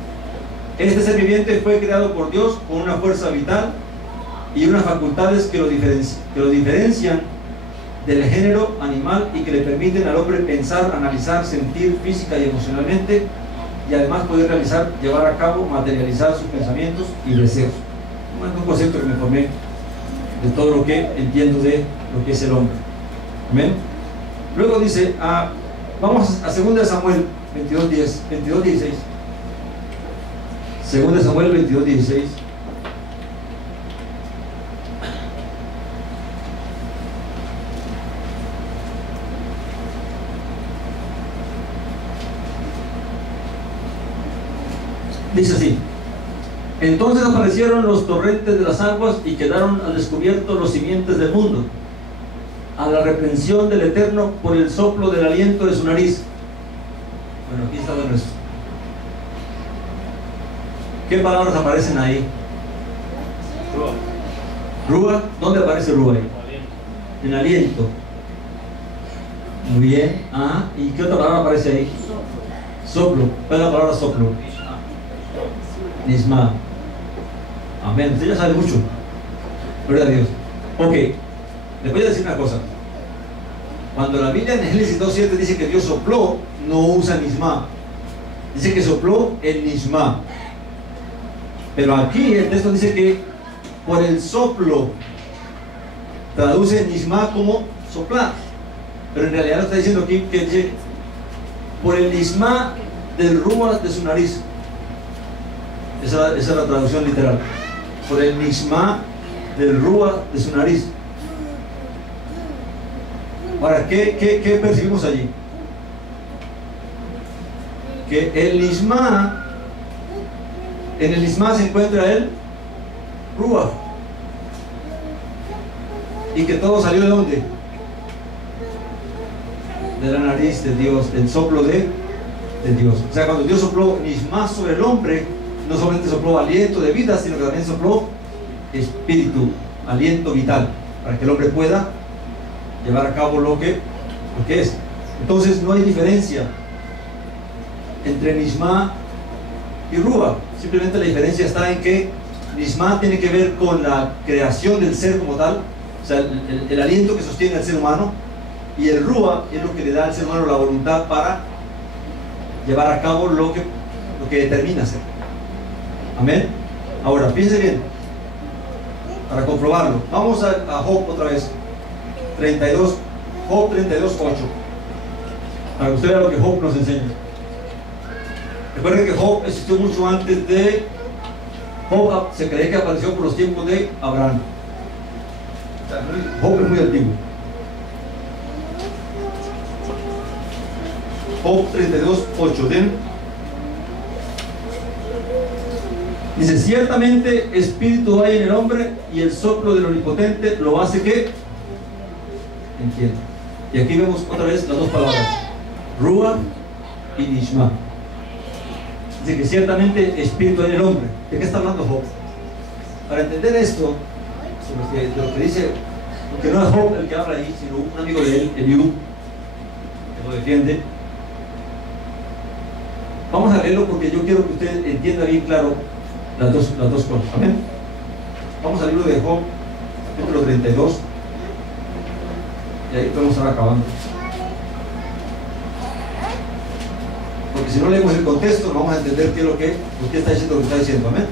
Este ser viviente fue creado por Dios con una fuerza vital y unas facultades que lo diferencian del género animal, y que le permiten al hombre pensar, analizar, sentir física y emocionalmente y además poder realizar, llevar a cabo, materializar sus pensamientos y deseos. Es un concepto que me formé de todo lo que entiendo de lo que es el hombre. Amén. Luego dice, vamos a 2 Samuel 22:16. 2 Samuel 22:16. Dice así: entonces aparecieron los torrentes de las aguas y quedaron al descubierto los simientes del mundo, a la reprensión del Eterno por el soplo del aliento de su nariz. Bueno, aquí está bueno eso. ¿Qué palabras aparecen ahí? Rúa. ¿Dónde aparece Rúa ahí? En aliento. Muy bien. ¿Y qué otra palabra aparece ahí? Soplo. ¿Cuál es la palabra soplo? Nisma. Amén. Usted ya sabe mucho. Gloria a Dios. Ok. Les voy a decir una cosa. Cuando la Biblia en Génesis 2:7 dice que Dios sopló, no usa Nisma. Dice que sopló el Nisma. Pero aquí el texto dice que por el soplo, traduce Nisma como soplar. Pero en realidad lo está diciendo aquí que dice por el Nisma del Rúa de su nariz. Esa es la traducción literal. Por el Nisma del Rúa de su nariz. Ahora, ¿qué percibimos allí? Que el Nisma, en el Nisma se encuentra el Rúa. Y que todo salió de ¿dónde? De la nariz de Dios, del soplo de Dios. O sea, cuando Dios sopló Nisma sobre el hombre, no solamente sopló aliento de vida, sino que también sopló espíritu, aliento vital, para que el hombre pueda llevar a cabo lo que es. Entonces no hay diferencia entre Nisma y Rúa. Simplemente la diferencia está en que Nisma tiene que ver con la creación del ser como tal, o sea, el aliento que sostiene al ser humano, y el Rúa es lo que le da al ser humano la voluntad para llevar a cabo lo que determina hacer. Amén. Ahora, fíjense bien, para comprobarlo, vamos a Job otra vez. Job 32:8, para que usted vea lo que Job nos enseña. Recuerden que Job existió mucho antes de Job. Se cree que apareció por los tiempos de Abraham. O sea, Job es muy antiguo. Job 32:8. Dice: ciertamente espíritu hay en el hombre, y el soplo del Omnipotente lo hace que entienda. Y aquí vemos otra vez las dos palabras, Rúa y Nishma. Dice que ciertamente espíritu hay en el hombre. ¿De qué está hablando Job? Para entender esto, de lo que dice, porque no es Job el que habla ahí, sino un amigo de él, Eliú, que lo defiende. Vamos a leerlo porque yo quiero que usted entienda bien claro las dos cosas. Amén. Vamos al libro de Job, capítulo 32, y ahí vamos a estar acabando. Porque si no leemos el contexto, no vamos a entender qué es lo que usted está diciendo, lo que está diciendo. Amén.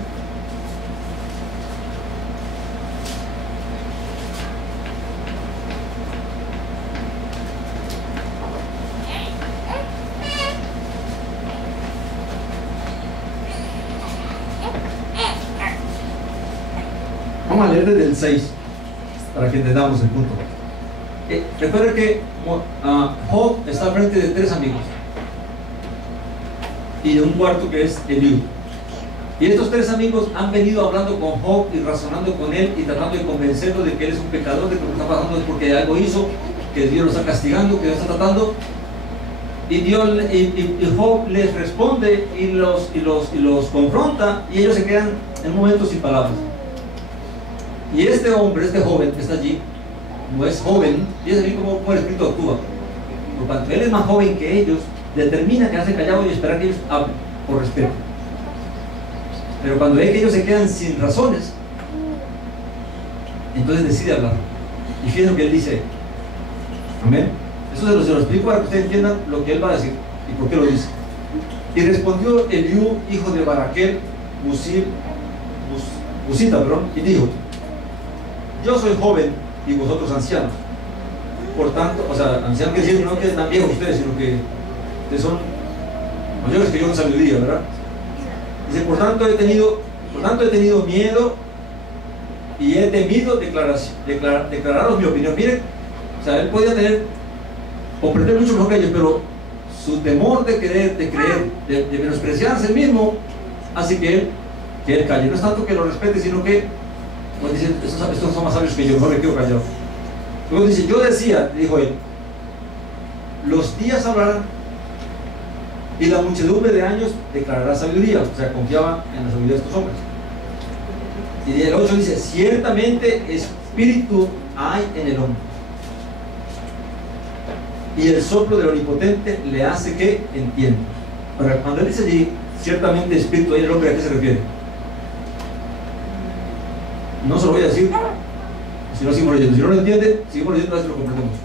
Vamos a leer desde el 6 para que entendamos el punto. Recuerden que Job está al frente de 3 amigos y de un cuarto que es Eliú. Y estos 3 amigos han venido hablando con Job y razonando con él y tratando de convencerlo de que él es un pecador, de que lo que está pasando es porque algo hizo, que Dios lo está castigando, que Dios está tratando. Y Job les responde y los confronta, y ellos se quedan en un momento sin palabras. Y este hombre, este joven que está allí, no es joven, y es así como el Espíritu actúa. Por cuanto él es más joven que ellos, determina quedarse callado y esperar que ellos hablen, por respeto. Pero cuando ve que ellos se quedan sin razones, entonces decide hablar. Y fíjense lo que él dice. Amén. Eso se lo explico para que ustedes entiendan lo que él va a decir y por qué lo dice. Y respondió Eliú, hijo de Baraquel, Busita, y dijo: yo soy joven y vosotros ancianos. Por tanto, o sea, ancianos quiere decir no que están viejos ustedes, sino que ustedes son mayores que yo en sabiduría, ¿verdad? Dice, por tanto he tenido miedo y he temido declararos mi opinión. Miren, o sea, él podía tener o pretender mucho mejor que ellos, pero su temor de creer, de menospreciarse él mismo, hace que él calle. No es tanto que lo respete, sino que pues dice, estos son más sabios que yo, no me quedo callado. Luego dice, yo decía, dijo él, los días hablarán y la muchedumbre de años declarará sabiduría. O sea, confiaba en la sabiduría de estos hombres. Y el 8 dice, ciertamente espíritu hay en el hombre, y el soplo del Omnipotente le hace que entienda. Ahora, cuando él dice allí, ciertamente espíritu hay en el hombre, ¿a qué se refiere? No se lo voy a decir, si no seguimos leyendo. Si no lo entiende, seguimos leyendo, a ver si lo comprendemos.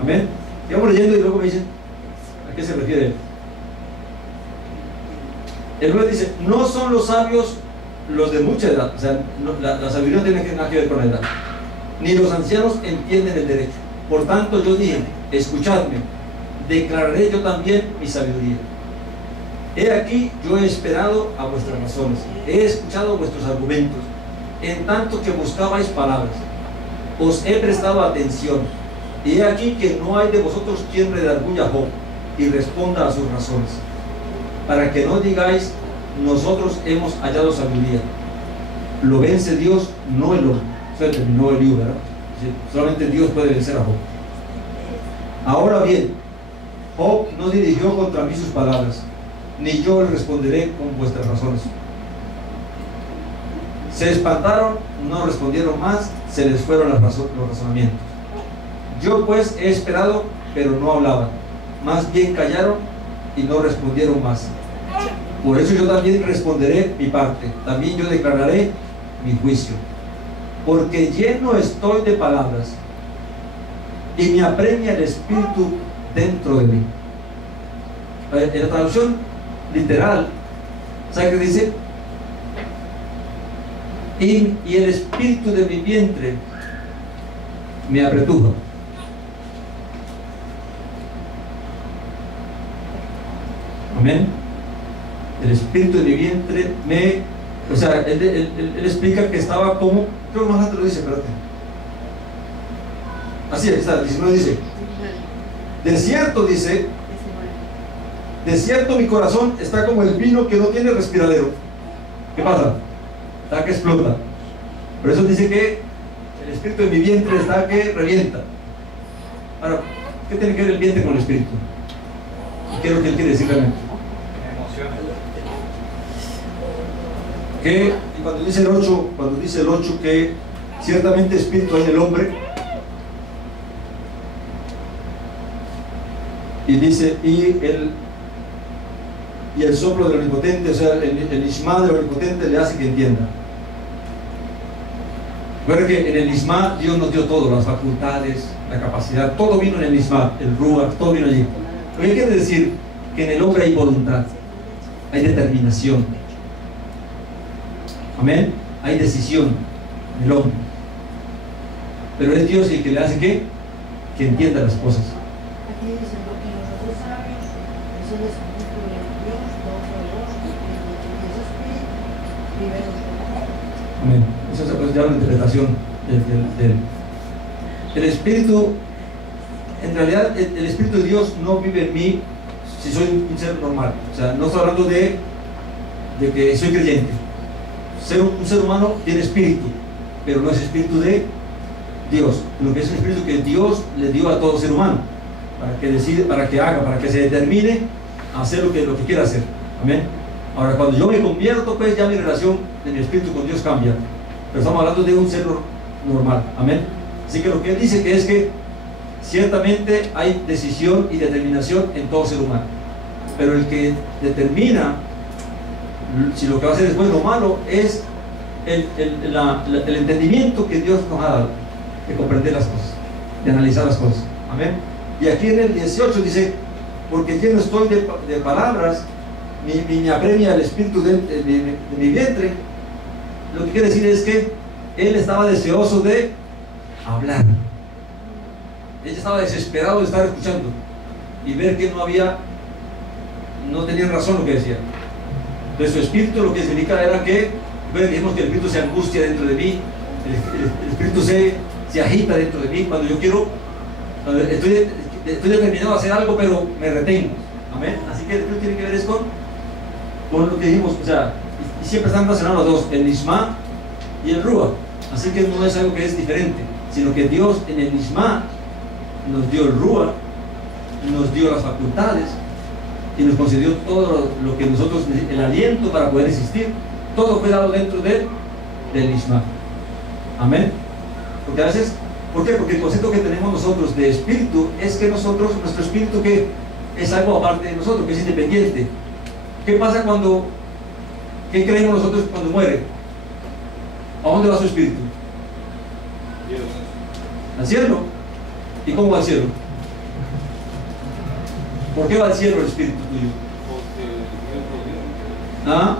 Amén. Sigamos leyendo y luego me dicen a qué se refiere él. El 9 dice, no son los sabios los de mucha edad, o sea, la sabiduría no tiene nada que ver con la edad, ni los ancianos entienden el derecho. Por tanto yo dije, escuchadme, declararé yo también mi sabiduría. He aquí, yo he esperado a vuestras razones, he escuchado vuestros argumentos, en tanto que buscabais palabras, os he prestado atención, y he aquí que no hay de vosotros quien redarguya a Job y responda a sus razones, para que no digáis, nosotros hemos hallado sabiduría. Lo vence Dios, no el hombre. O sea, terminó el libro, ¿verdad? Solamente Dios puede vencer a Job. Ahora bien, Job no dirigió contra mí sus palabras, ni yo le responderé con vuestras razones. Se espantaron, no respondieron más, se les fueron los razonamientos. Yo pues he esperado, pero no hablaban, más bien callaron y no respondieron más. Por eso yo también responderé mi parte, también yo declararé mi juicio, porque lleno estoy de palabras y me apremia el espíritu dentro de mí. En la traducción literal, ¿sabe qué dice? Y el espíritu de mi vientre me apretuja. Amén. El espíritu de mi vientre o sea, él explica que estaba como, creo que más adelante lo dice, espérate. Así es, está, 19 dice, de cierto, dice, de cierto mi corazón está como el vino que no tiene respiradero. ¿Qué pasa? Está que explota. Por eso dice que el espíritu de mi vientre está que revienta. Ahora, ¿qué tiene que ver el vientre con el espíritu? ¿Qué es lo que él quiere decir realmente? Que cuando dice el 8 que ciertamente espíritu hay en el hombre, y dice y el soplo del Omnipotente, o sea, el Ishma del Omnipotente le hace que entienda. Recuerda que en el Ishma Dios nos dio todo, las facultades, la capacidad, todo vino en el Ishma, el Ruach, todo vino allí. Lo que quiere decir que en el hombre hay voluntad, hay determinación. Amén. Hay decisión en el hombre, pero es Dios el que le hace que entienda las cosas. Aquí dice, porque nosotros sabios es el espíritu de Dios, y amén. Esa es ya una interpretación del espíritu. En realidad el espíritu de Dios no vive en mí si soy un ser normal. O sea, no estoy hablando de que soy creyente. Un ser humano tiene espíritu, pero no es espíritu de Dios. Lo que es un espíritu que Dios le dio a todo ser humano para que decide, para que haga, para que se determine a hacer lo que quiera hacer. Amén. Ahora, cuando yo me convierto, pues ya mi relación de mi espíritu con Dios cambia, pero estamos hablando de un ser normal. Amén. Así que lo que él dice que es que ciertamente hay decisión y determinación en todo ser humano, pero el que determina si lo que va a hacer es bueno o malo es el entendimiento que Dios nos ha dado de comprender las cosas, de analizar las cosas. Amén. Y aquí en el 18 dice, porque lleno estoy de palabras me apremia el espíritu de mi vientre, lo que quiere decir es que él estaba deseoso de hablar. Ella estaba desesperado de estar escuchando y ver que no tenían razón lo que decía. Entonces su espíritu lo que significa era que, bueno, dijimos que el espíritu se angustia dentro de mí, el espíritu se agita dentro de mí cuando estoy determinado a hacer algo, pero me retengo. Amén. Así que el espíritu tiene que ver con lo que dijimos, o sea, y siempre están relacionados los dos, el Nishma y el Ruach. Así que no es algo que es diferente, sino que Dios en el Nishma nos dio el Ruach, nos dio las facultades y nos concedió todo lo que nosotros, el aliento para poder existir. Todo fue dado dentro del Nishma. Amén. Porque a veces, ¿por qué? Porque el concepto que tenemos nosotros de espíritu es que nuestro espíritu que es algo aparte de nosotros, que es independiente. ¿Qué pasa qué creemos nosotros cuando muere? ¿A dónde va su espíritu? Dios. ¿Al cielo? ¿Y cómo va al cielo? ¿Por qué va al cielo el espíritu tuyo? Porque Dios lo dio. ¿Ah?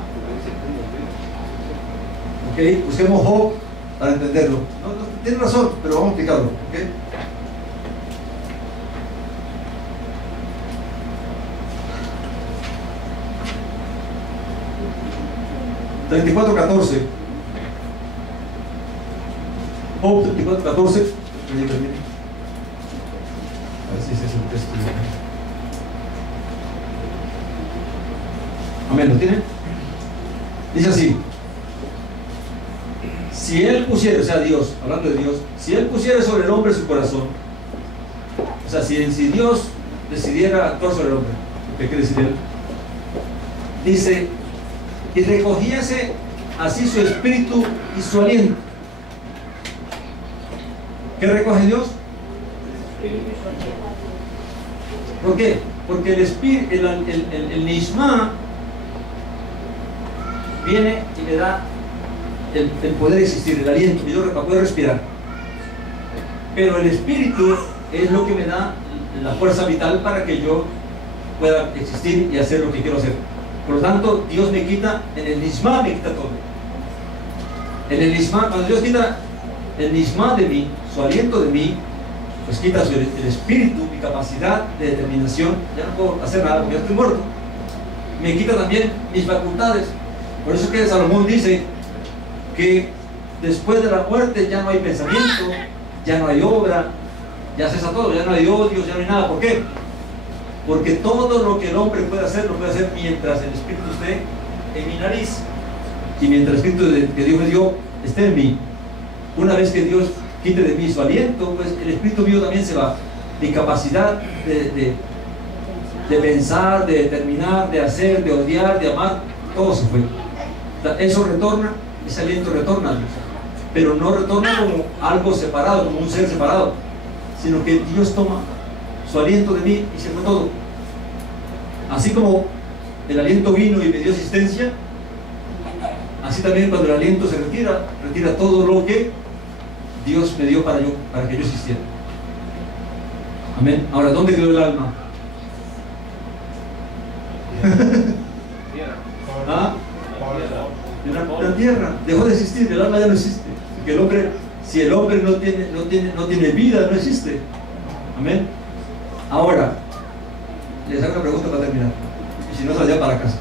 Ok, busquemos Job para entenderlo. No, tiene razón, pero vamos a explicarlo. ¿Okay? (34:14) Job 34:14. A ver si ese es el texto. Amén, ¿lo tienen? Dice así: si él pusiera, o sea Dios, hablando de Dios, si él pusiera sobre el hombre su corazón, o sea, si Dios decidiera actuar sobre el hombre, ¿qué quiere decir él? Dice, y recogiese así su espíritu y su aliento. ¿Qué recoge Dios? ¿Por qué? Porque el espíritu, el Nishma viene y me da el poder existir, el aliento, que yo para poder respirar. Pero el espíritu es lo que me da la fuerza vital para que yo pueda existir y hacer lo que quiero hacer. Por lo tanto, Dios me quita, en el Nishma me quita todo. En el Nishma, cuando Dios quita el Nishma de mí, su aliento de mí, pues quita el espíritu, mi capacidad de determinación. Ya no puedo hacer nada porque ya estoy muerto. Me quita también mis facultades. Por eso que Salomón dice que después de la muerte ya no hay pensamiento, ya no hay obra, ya cesa todo, ya no hay odios, ya no hay nada. ¿Por qué? Porque todo lo que el hombre puede hacer, lo puede hacer mientras el espíritu esté en mi nariz y mientras el espíritu que Dios me dio esté en mí. Una vez que Dios quite de mí su aliento, pues el espíritu mío también se va. Mi capacidad de pensar, de determinar, de hacer, de odiar, de amar, todo se fue. O sea, eso retorna, ese aliento retorna a Dios, pero no retorna como algo separado, como un ser separado, sino que Dios toma su aliento de mí y se fue todo. Así como el aliento vino y me dio existencia, así también cuando el aliento se retira, retira todo lo que Dios me dio para que yo existiera. Amén. Ahora, ¿dónde quedó el alma? ¿Ah? En la tierra. Dejó de existir, el alma ya no existe. Porque el hombre, si el hombre no tiene vida, no existe. Amén. Ahora, les hago una pregunta para terminar. Y si no, salía para casa.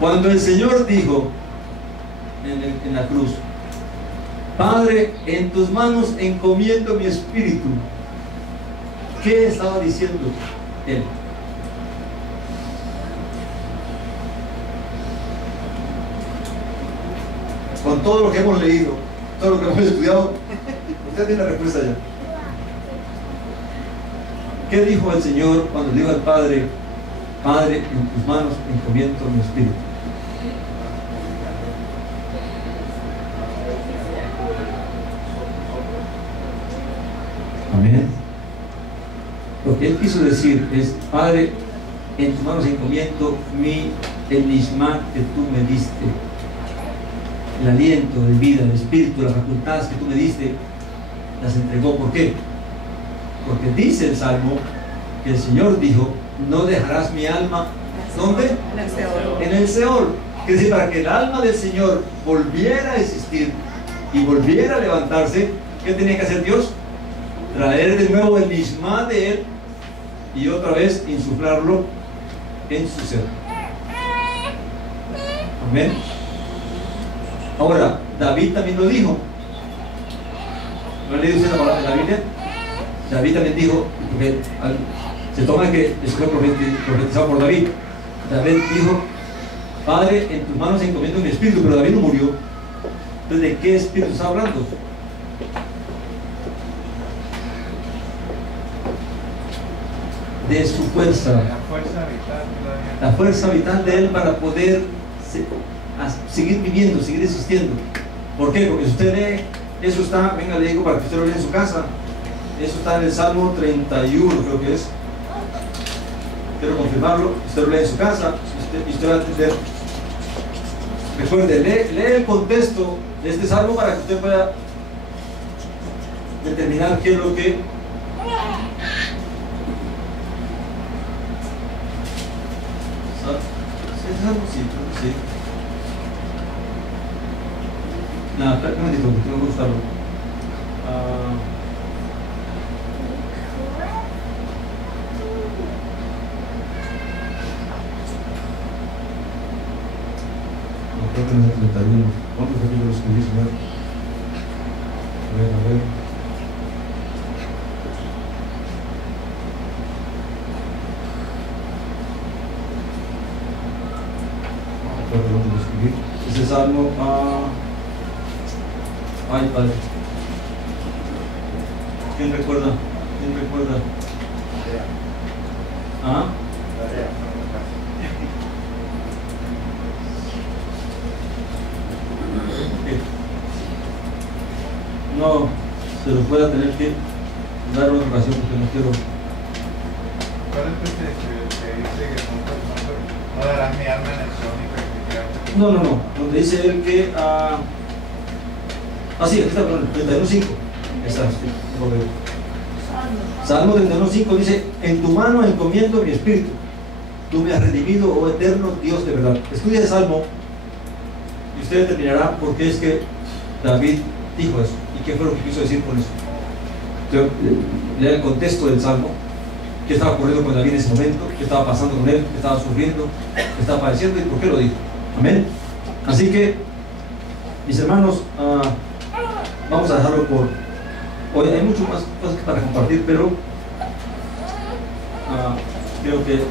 Cuando el Señor dijo en la cruz: Padre, en tus manos encomiendo mi espíritu, ¿qué estaba diciendo Él? Con todo lo que hemos leído, todo lo que hemos estudiado, usted tiene la respuesta ya. ¿Qué dijo el Señor cuando dijo al Padre: Padre, en tus manos encomiendo mi espíritu? Amén. Lo que Él quiso decir es: Padre, en tus manos encomiendo el Nishma que tú me diste, el aliento de vida, el espíritu, las facultades que tú me diste, las entregó. ¿Por qué? Porque dice el Salmo que el Señor dijo, no dejarás mi alma, ¿dónde? En el Seol. En el Seol. Es decir, para que el alma del Señor volviera a existir y volviera a levantarse, ¿qué tenía que hacer Dios? Traer de nuevo el misma de Él y otra vez insuflarlo en su ser. Amén. Ahora, David también lo dijo. ¿No ha leído usted la palabra de la Biblia? David también dijo, porque se toma que eso fue profetizado por David. David dijo, Padre, en tus manos encomiendo mi espíritu, pero David no murió. Entonces, ¿de qué espíritu está hablando? De su fuerza. La fuerza vital de él para poder seguir viviendo, seguir existiendo. ¿Por qué? Porque si usted lee, eso está, venga, le digo para que usted lo lea en su casa. Eso está en el Salmo 31, creo que es. Quiero confirmarlo. Usted lo lee en su casa y usted va a entender. Recuerde, lee el contexto de este salmo para que usted pueda determinar qué es lo que sí. Nada, un momentito, tengo que buscarlo. No, creo que no es el 31. ¿Cuánto fue que yo lo escribí, señor? A ver. Ese salmo, ay padre, ¿quién recuerda? ¿Ah? No, se lo pueda tener que dar otra ocasión porque no quiero. ¿Cuál es este que dice que no darás mi alma en el sónico? No, donde dice él que sí, aquí está, perdón, 31.5. Está, Salmo 31.5 dice, en tu mano encomiendo mi espíritu, tú me has redimido, oh eterno Dios de verdad. Estudia el Salmo y usted determinará por qué es que David dijo eso y qué fue lo que quiso decir con eso. Entonces, lea el contexto del Salmo, qué estaba ocurriendo con David en ese momento, qué estaba pasando con él, qué estaba sufriendo, qué estaba padeciendo y por qué lo dijo. Amén. Así que, mis hermanos, vamos a dejarlo por hoy. Hay mucho más cosas para compartir, pero creo que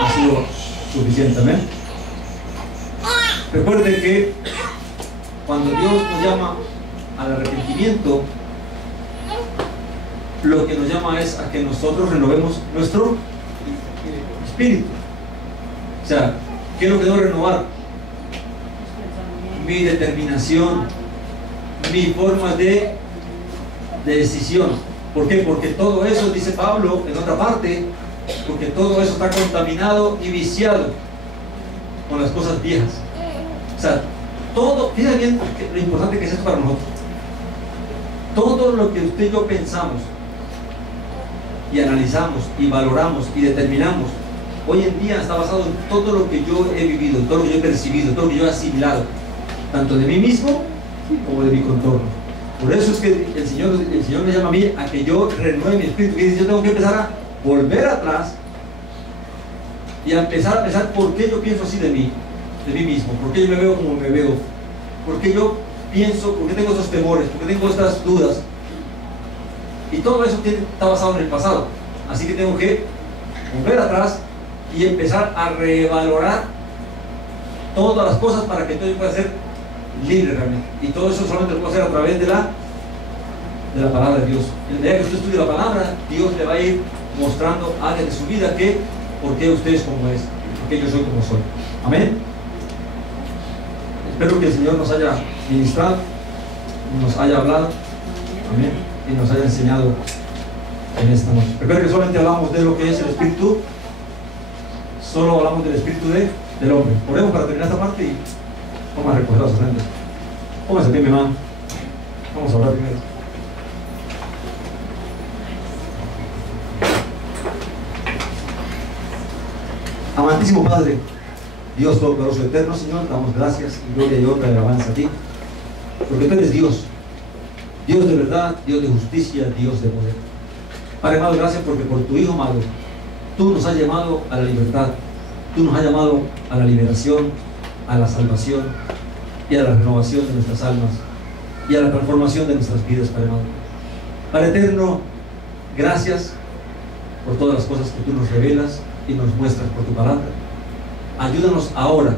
ha sido suficiente. Amén. Recuerde que cuando Dios nos llama al arrepentimiento, lo que nos llama es a que nosotros renovemos nuestro espíritu. O sea, ¿qué es lo que debo renovar? Mi determinación, mi forma de decisión. ¿Por qué? Porque todo eso, dice Pablo en otra parte, porque todo eso está contaminado y viciado con las cosas viejas. O sea, todo, fíjense bien lo importante que es esto para nosotros. Todo lo que usted y yo pensamos y analizamos y valoramos y determinamos hoy en día está basado en todo lo que yo he vivido, todo lo que yo he percibido, todo lo que yo he asimilado, tanto de mí mismo como de mi contorno. Por eso es que el Señor me llama a mí a que yo renueve mi espíritu, que dice, yo tengo que empezar a volver atrás y a empezar a pensar por qué yo pienso así de mí mismo, por qué yo me veo como me veo, por qué yo pienso, por qué tengo esos temores, por qué tengo estas dudas. Y todo eso está basado en el pasado. Así que tengo que volver atrás y empezar a revalorar todas las cosas para que entonces yo pueda ser libre realmente. Y todo eso solamente lo puedo hacer a través de la palabra de Dios. El día que usted estudie la palabra, Dios le va a ir mostrando áreas de su vida que por qué usted es como es, por qué yo soy como soy. Amén. Espero que el Señor nos haya ministrado, nos haya hablado, amén, y nos haya enseñado en esta noche. Recuerden que solamente hablamos de lo que es el espíritu, solo hablamos del espíritu del hombre. Oremos para terminar esta parte y vamos a recoger las ofrendas. Póngase bien, mi hermano. Vamos a orar primero. Amantísimo Padre, Dios Todopoderoso Eterno, Señor, damos gracias y gloria y honra y alabanza a ti, porque tú eres Dios, Dios de verdad, Dios de justicia, Dios de poder. Padre amado, gracias porque por tu Hijo amado, tú nos has llamado a la libertad, tú nos has llamado a la liberación, a la salvación y a la renovación de nuestras almas y a la transformación de nuestras vidas, Padre amado. Padre eterno, gracias por todas las cosas que tú nos revelas y nos muestras por tu palabra. Ayúdanos ahora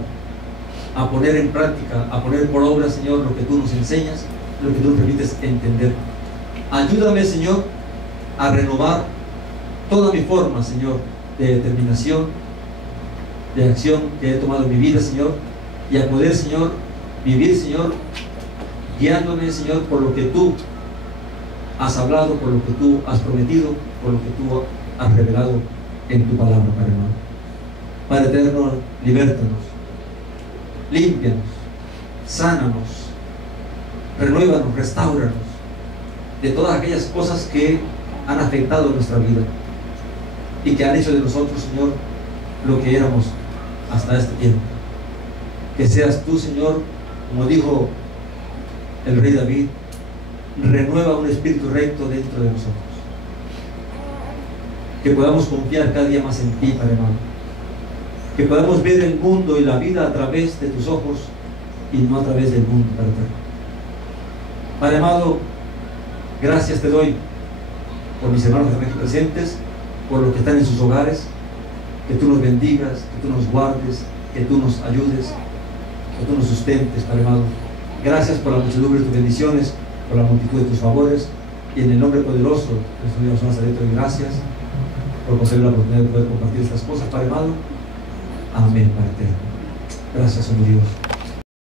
a poner en práctica, a poner por obra, Señor, lo que tú nos enseñas, lo que tú nos permites entender. Ayúdame, Señor, a renovar toda mi forma, Señor, de determinación, de acción que he tomado en mi vida, Señor, y a poder, Señor, vivir, Señor, guiándome, Señor, por lo que tú has hablado, por lo que tú has prometido, por lo que tú has revelado en tu palabra, Padre amado. Padre eterno, libértanos, límpianos, sánanos, renuévanos, restáuranos de todas aquellas cosas que han afectado nuestra vida y que han hecho de nosotros, Señor, lo que éramos hasta este tiempo. Que seas tú, Señor, como dijo el rey David, renueva un espíritu recto dentro de nosotros. Que podamos confiar cada día más en ti, Padre amado. Que podamos ver el mundo y la vida a través de tus ojos y no a través del mundo, Padre eterno. Padre amado, gracias te doy por mis hermanos que están aquí presentes, por los que están en sus hogares. Que tú nos bendigas, que tú nos guardes, que tú nos ayudes, que tú nos sustentes, Padre amado. Gracias por la muchedumbre de tus bendiciones, por la multitud de tus favores, y en el nombre poderoso de nuestro Dios Nazaret, doy gracias por conceder la oportunidad de poder compartir estas cosas, Padre amado. Amén, Padre eterno. Gracias, Señor Dios.